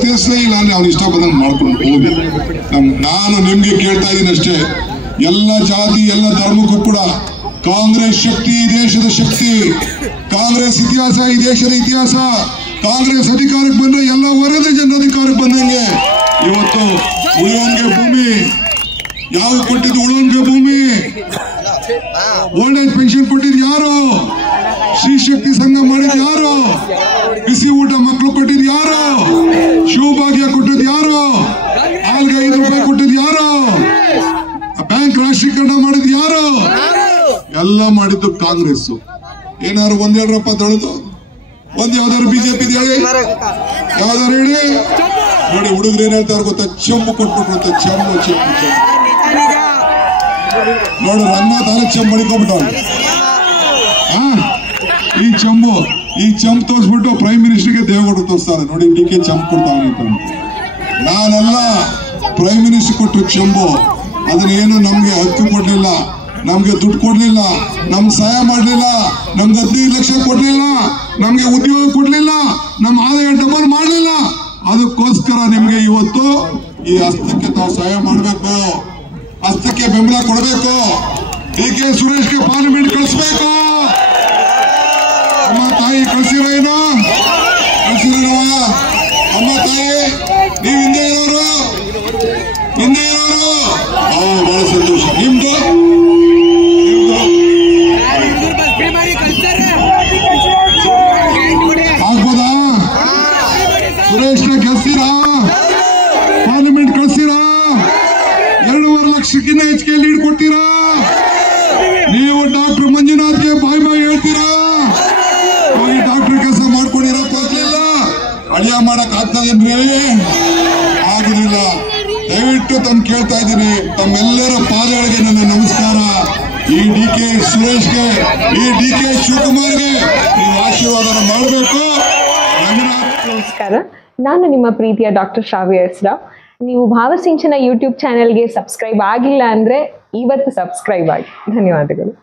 ತೀರ್ಸೇ ಇಲ್ಲ ಅಲ್ಲಿ ಅವ್ನು ಇಷ್ಟ ಬಂದಂಗೆ ಮಾಡ್ಕೊಂಡು ಹೋಗಿ. ನಾನು ನಿಮ್ಗೆ ಕೇಳ್ತಾ ಇದ್ದೀನಿ ಅಷ್ಟೇ, ಎಲ್ಲ ಜಾತಿ ಎಲ್ಲ ಧರ್ಮಕ್ಕೂ ಕೂಡ ಕಾಂಗ್ರೆಸ್ ಶಕ್ತಿ ಈ ದೇಶದ ಶಕ್ತಿ, ಕಾಂಗ್ರೆಸ್ ಇತಿಹಾಸ ಈ ದೇಶದ ಇತಿಹಾಸ. ಕಾಂಗ್ರೆಸ್ ಅಧಿಕಾರಕ್ಕೆ ಬಂದ್ರೆ ಎಲ್ಲ ವರ್ಗದ ಜನರ ಅಧಿಕಾರಕ್ಕೆ ಬಂದಂಗೆ. ಇವತ್ತು ಉಳಿಯೋನ್ಗೆ ಭೂಮಿ ಯಾವ ಕೊಟ್ಟಿದ್ದು? ಉಳಿಯೋನ್ಗೆ ಭೂಮಿ. ಓಲ್ಡ್ ಏಜ್ ಪೆನ್ಷನ್ ಕೊಟ್ಟಿದ್ದು ಯಾರು? ಶ್ರೀ ಶಕ್ತಿ ಸಂಘ ಮಾಡಿದ್ ಯಾರು? ಬಿಸಿ ಊಟ ಮಕ್ಕಳು ಕೊಟ್ಟಿದ್ ಯಾರು? ಶಿವಭಾಗ್ಯ ಕೊಟ್ಟಿದ್ ಯಾರು? ಹಾಲ್ಗೆ 5 ರೂಪಾಯಿ ಕೊಟ್ಟಿದ್ ಯಾರು? ಬ್ಯಾಂಕ್ ರಾಷ್ಟ್ರೀಕರಣ ಮಾಡಿದ್ ಯಾರು? ಎಲ್ಲ ಮಾಡಿದ್ದು ಕಾಂಗ್ರೆಸ್. ಏನಾದ್ರು 1-2 ರೂಪಾಯಿ ತೊಳೆದು ಯಾವ್ದಾದ್ರು BJP ಹೇಳಿ, ಯಾವ್ದಾರು ಹೇಳಿ ನೋಡಿ. ಹುಡುಗರು ಏನ್ ಹೇಳ್ತಾರೆ ಗೊತ್ತಾ? ಚೆಂಬು ಕೊಟ್ಬಿಟ್ರು ಅಂತ. ಚೆಂಬು ನೋಡು, ರಂಗನಾಥ್ ತಾಲೂಕ್ ಚೆಂಬು ಮಡಿಕೊಂಡ್ಬಿಟ್ಟವ್ರು. ಈ ಚೆಂಬು ತೋರಿಸ್ಬಿಟ್ಟು ಪ್ರೈಮ್ ಮಿನಿಸ್ಟರ್ಗೆ ದೇವೇಗೌಡರು ತೋರಿಸ್ತಾರೆ. ನೋಡಿ DK ಚೆಂಬು ಕೊಡ್ತಾವ್ರಿ ಅಂತ. ನಾನೆಲ್ಲ ಪ್ರೈಮ್ ಮಿನಿಸ್ಟರ್ ಕೊಟ್ಟರು ಚೆಂಬು. ಅದನ್ನ ಏನು ನಮ್ಗೆ ಹಕ್ಕು ಕೊಡ್ಲಿಲ್ಲ, ನಮ್ಗೆ ದುಡ್ಡು ಕೊಡ್ಲಿಲ್ಲ, ನಮ್ಗೆ ಸಹಾಯ ಮಾಡ್ಲಿಲ್ಲ, ನಮ್ಗೆ 15 ಲಕ್ಷ ಕೊಡ್ಲಿಲ್ಲ, ನಮ್ಗೆ ಉದ್ಯೋಗ ಕೊಡ್ಲಿಲ್ಲ, ನಮ್ಮ ಆದಾಯ ಡಬಲ್ ಮಾಡ್ಲಿಲ್ಲ. ಅದಕ್ಕೋಸ್ಕರ ನಿಮ್ಗೆ ಇವತ್ತು ಈ ಹಸ್ತಕ್ಕೆ ತಾವು ಸಹಾಯ ಮಾಡಬೇಕು, ಹಸ್ತಕ್ಕೆ ಬೆಂಬಲ ಕೊಡಬೇಕು. DK ಸುರೇಶ್ಗೆ ಪಾರ್ಲಿಮೆಂಟ್ ಕಳಿಸ್ಬೇಕು. ಅಮ್ಮ ತಾಯಿ ಕಳಿಸಿರೇನು? ಕಳಿಸಿರವ ಅಮ್ಮ ತಾಯಿ, ನೀವು ಹಿಂದೆ ಇರೋರು ಬಹಳ ಸಂತೋಷ. ನಿಮ್ದು ಆಗ್ಬೋದಾ? ಸುರೇಶ್ನ ಗೆಲ್ಸ್ತೀರಾ? ಪಾರ್ಲಿಮೆಂಟ್ ಕಳಿಸ್ತೀರಾ? 2.5 ಲಕ್ಷಕ್ಕಿಂತ ಹೆಚ್ಚಿಗೆ ಲೀಡ್ ಕೊಡ್ತೀರಾ? ನೀವು ಡಾಕ್ಟರ್ ಮಂಜುನಾಥ್ಗೆ ಬಾಯ್ ಹೇಳ್ತೀರಾ? ಹೋಗಿ ಡಾಕ್ಟರ್ ಕೆಲಸ ಮಾಡ್ಕೊಂಡಿರಪ್ಪ ಆಗ್ಲಿಲ್ಲ, ಅಳಿಯ ಮಾಡಕ್ ಆಗ್ತದೇನ್ರಿ? ಆಗುದಿಲ್ಲ. ದಯವಿಟ್ಟು ತಮ್ಮ ಕೇಳ್ತಾ ಇದ್ದೀನಿ, ತಮ್ಮೆಲ್ಲರ ಪಾದಗಳಿಗೆ ನನ್ನ ನಮಸ್ಕಾರ. ಈ DK ಸುರೇಶ್ಗೆ, ಈ DK ಶಿವಕುಮಾರ್ಗೆ ನೀವು ಆಶೀರ್ವಾದ ಮಾಡಬೇಕು. ನಮಸ್ಕಾರ, ನಾನು ನಿಮ್ಮ ಪ್ರೀತಿಯ ಡಾಕ್ಟರ್ ಶ್ರಾವ್ಯ ಎಸ್ ರಾವ್. ನೀವು ಭಾವಸಿಂಚನ ಯೂಟ್ಯೂಬ್ ಚಾನೆಲ್ಗೆ ಸಬ್ಸ್ಕ್ರೈಬ್ ಆಗಿಲ್ಲ ಅಂದರೆ ಇವತ್ತು ಸಬ್ಸ್ಕ್ರೈಬ್ ಆಗಿ. ಧನ್ಯವಾದಗಳು.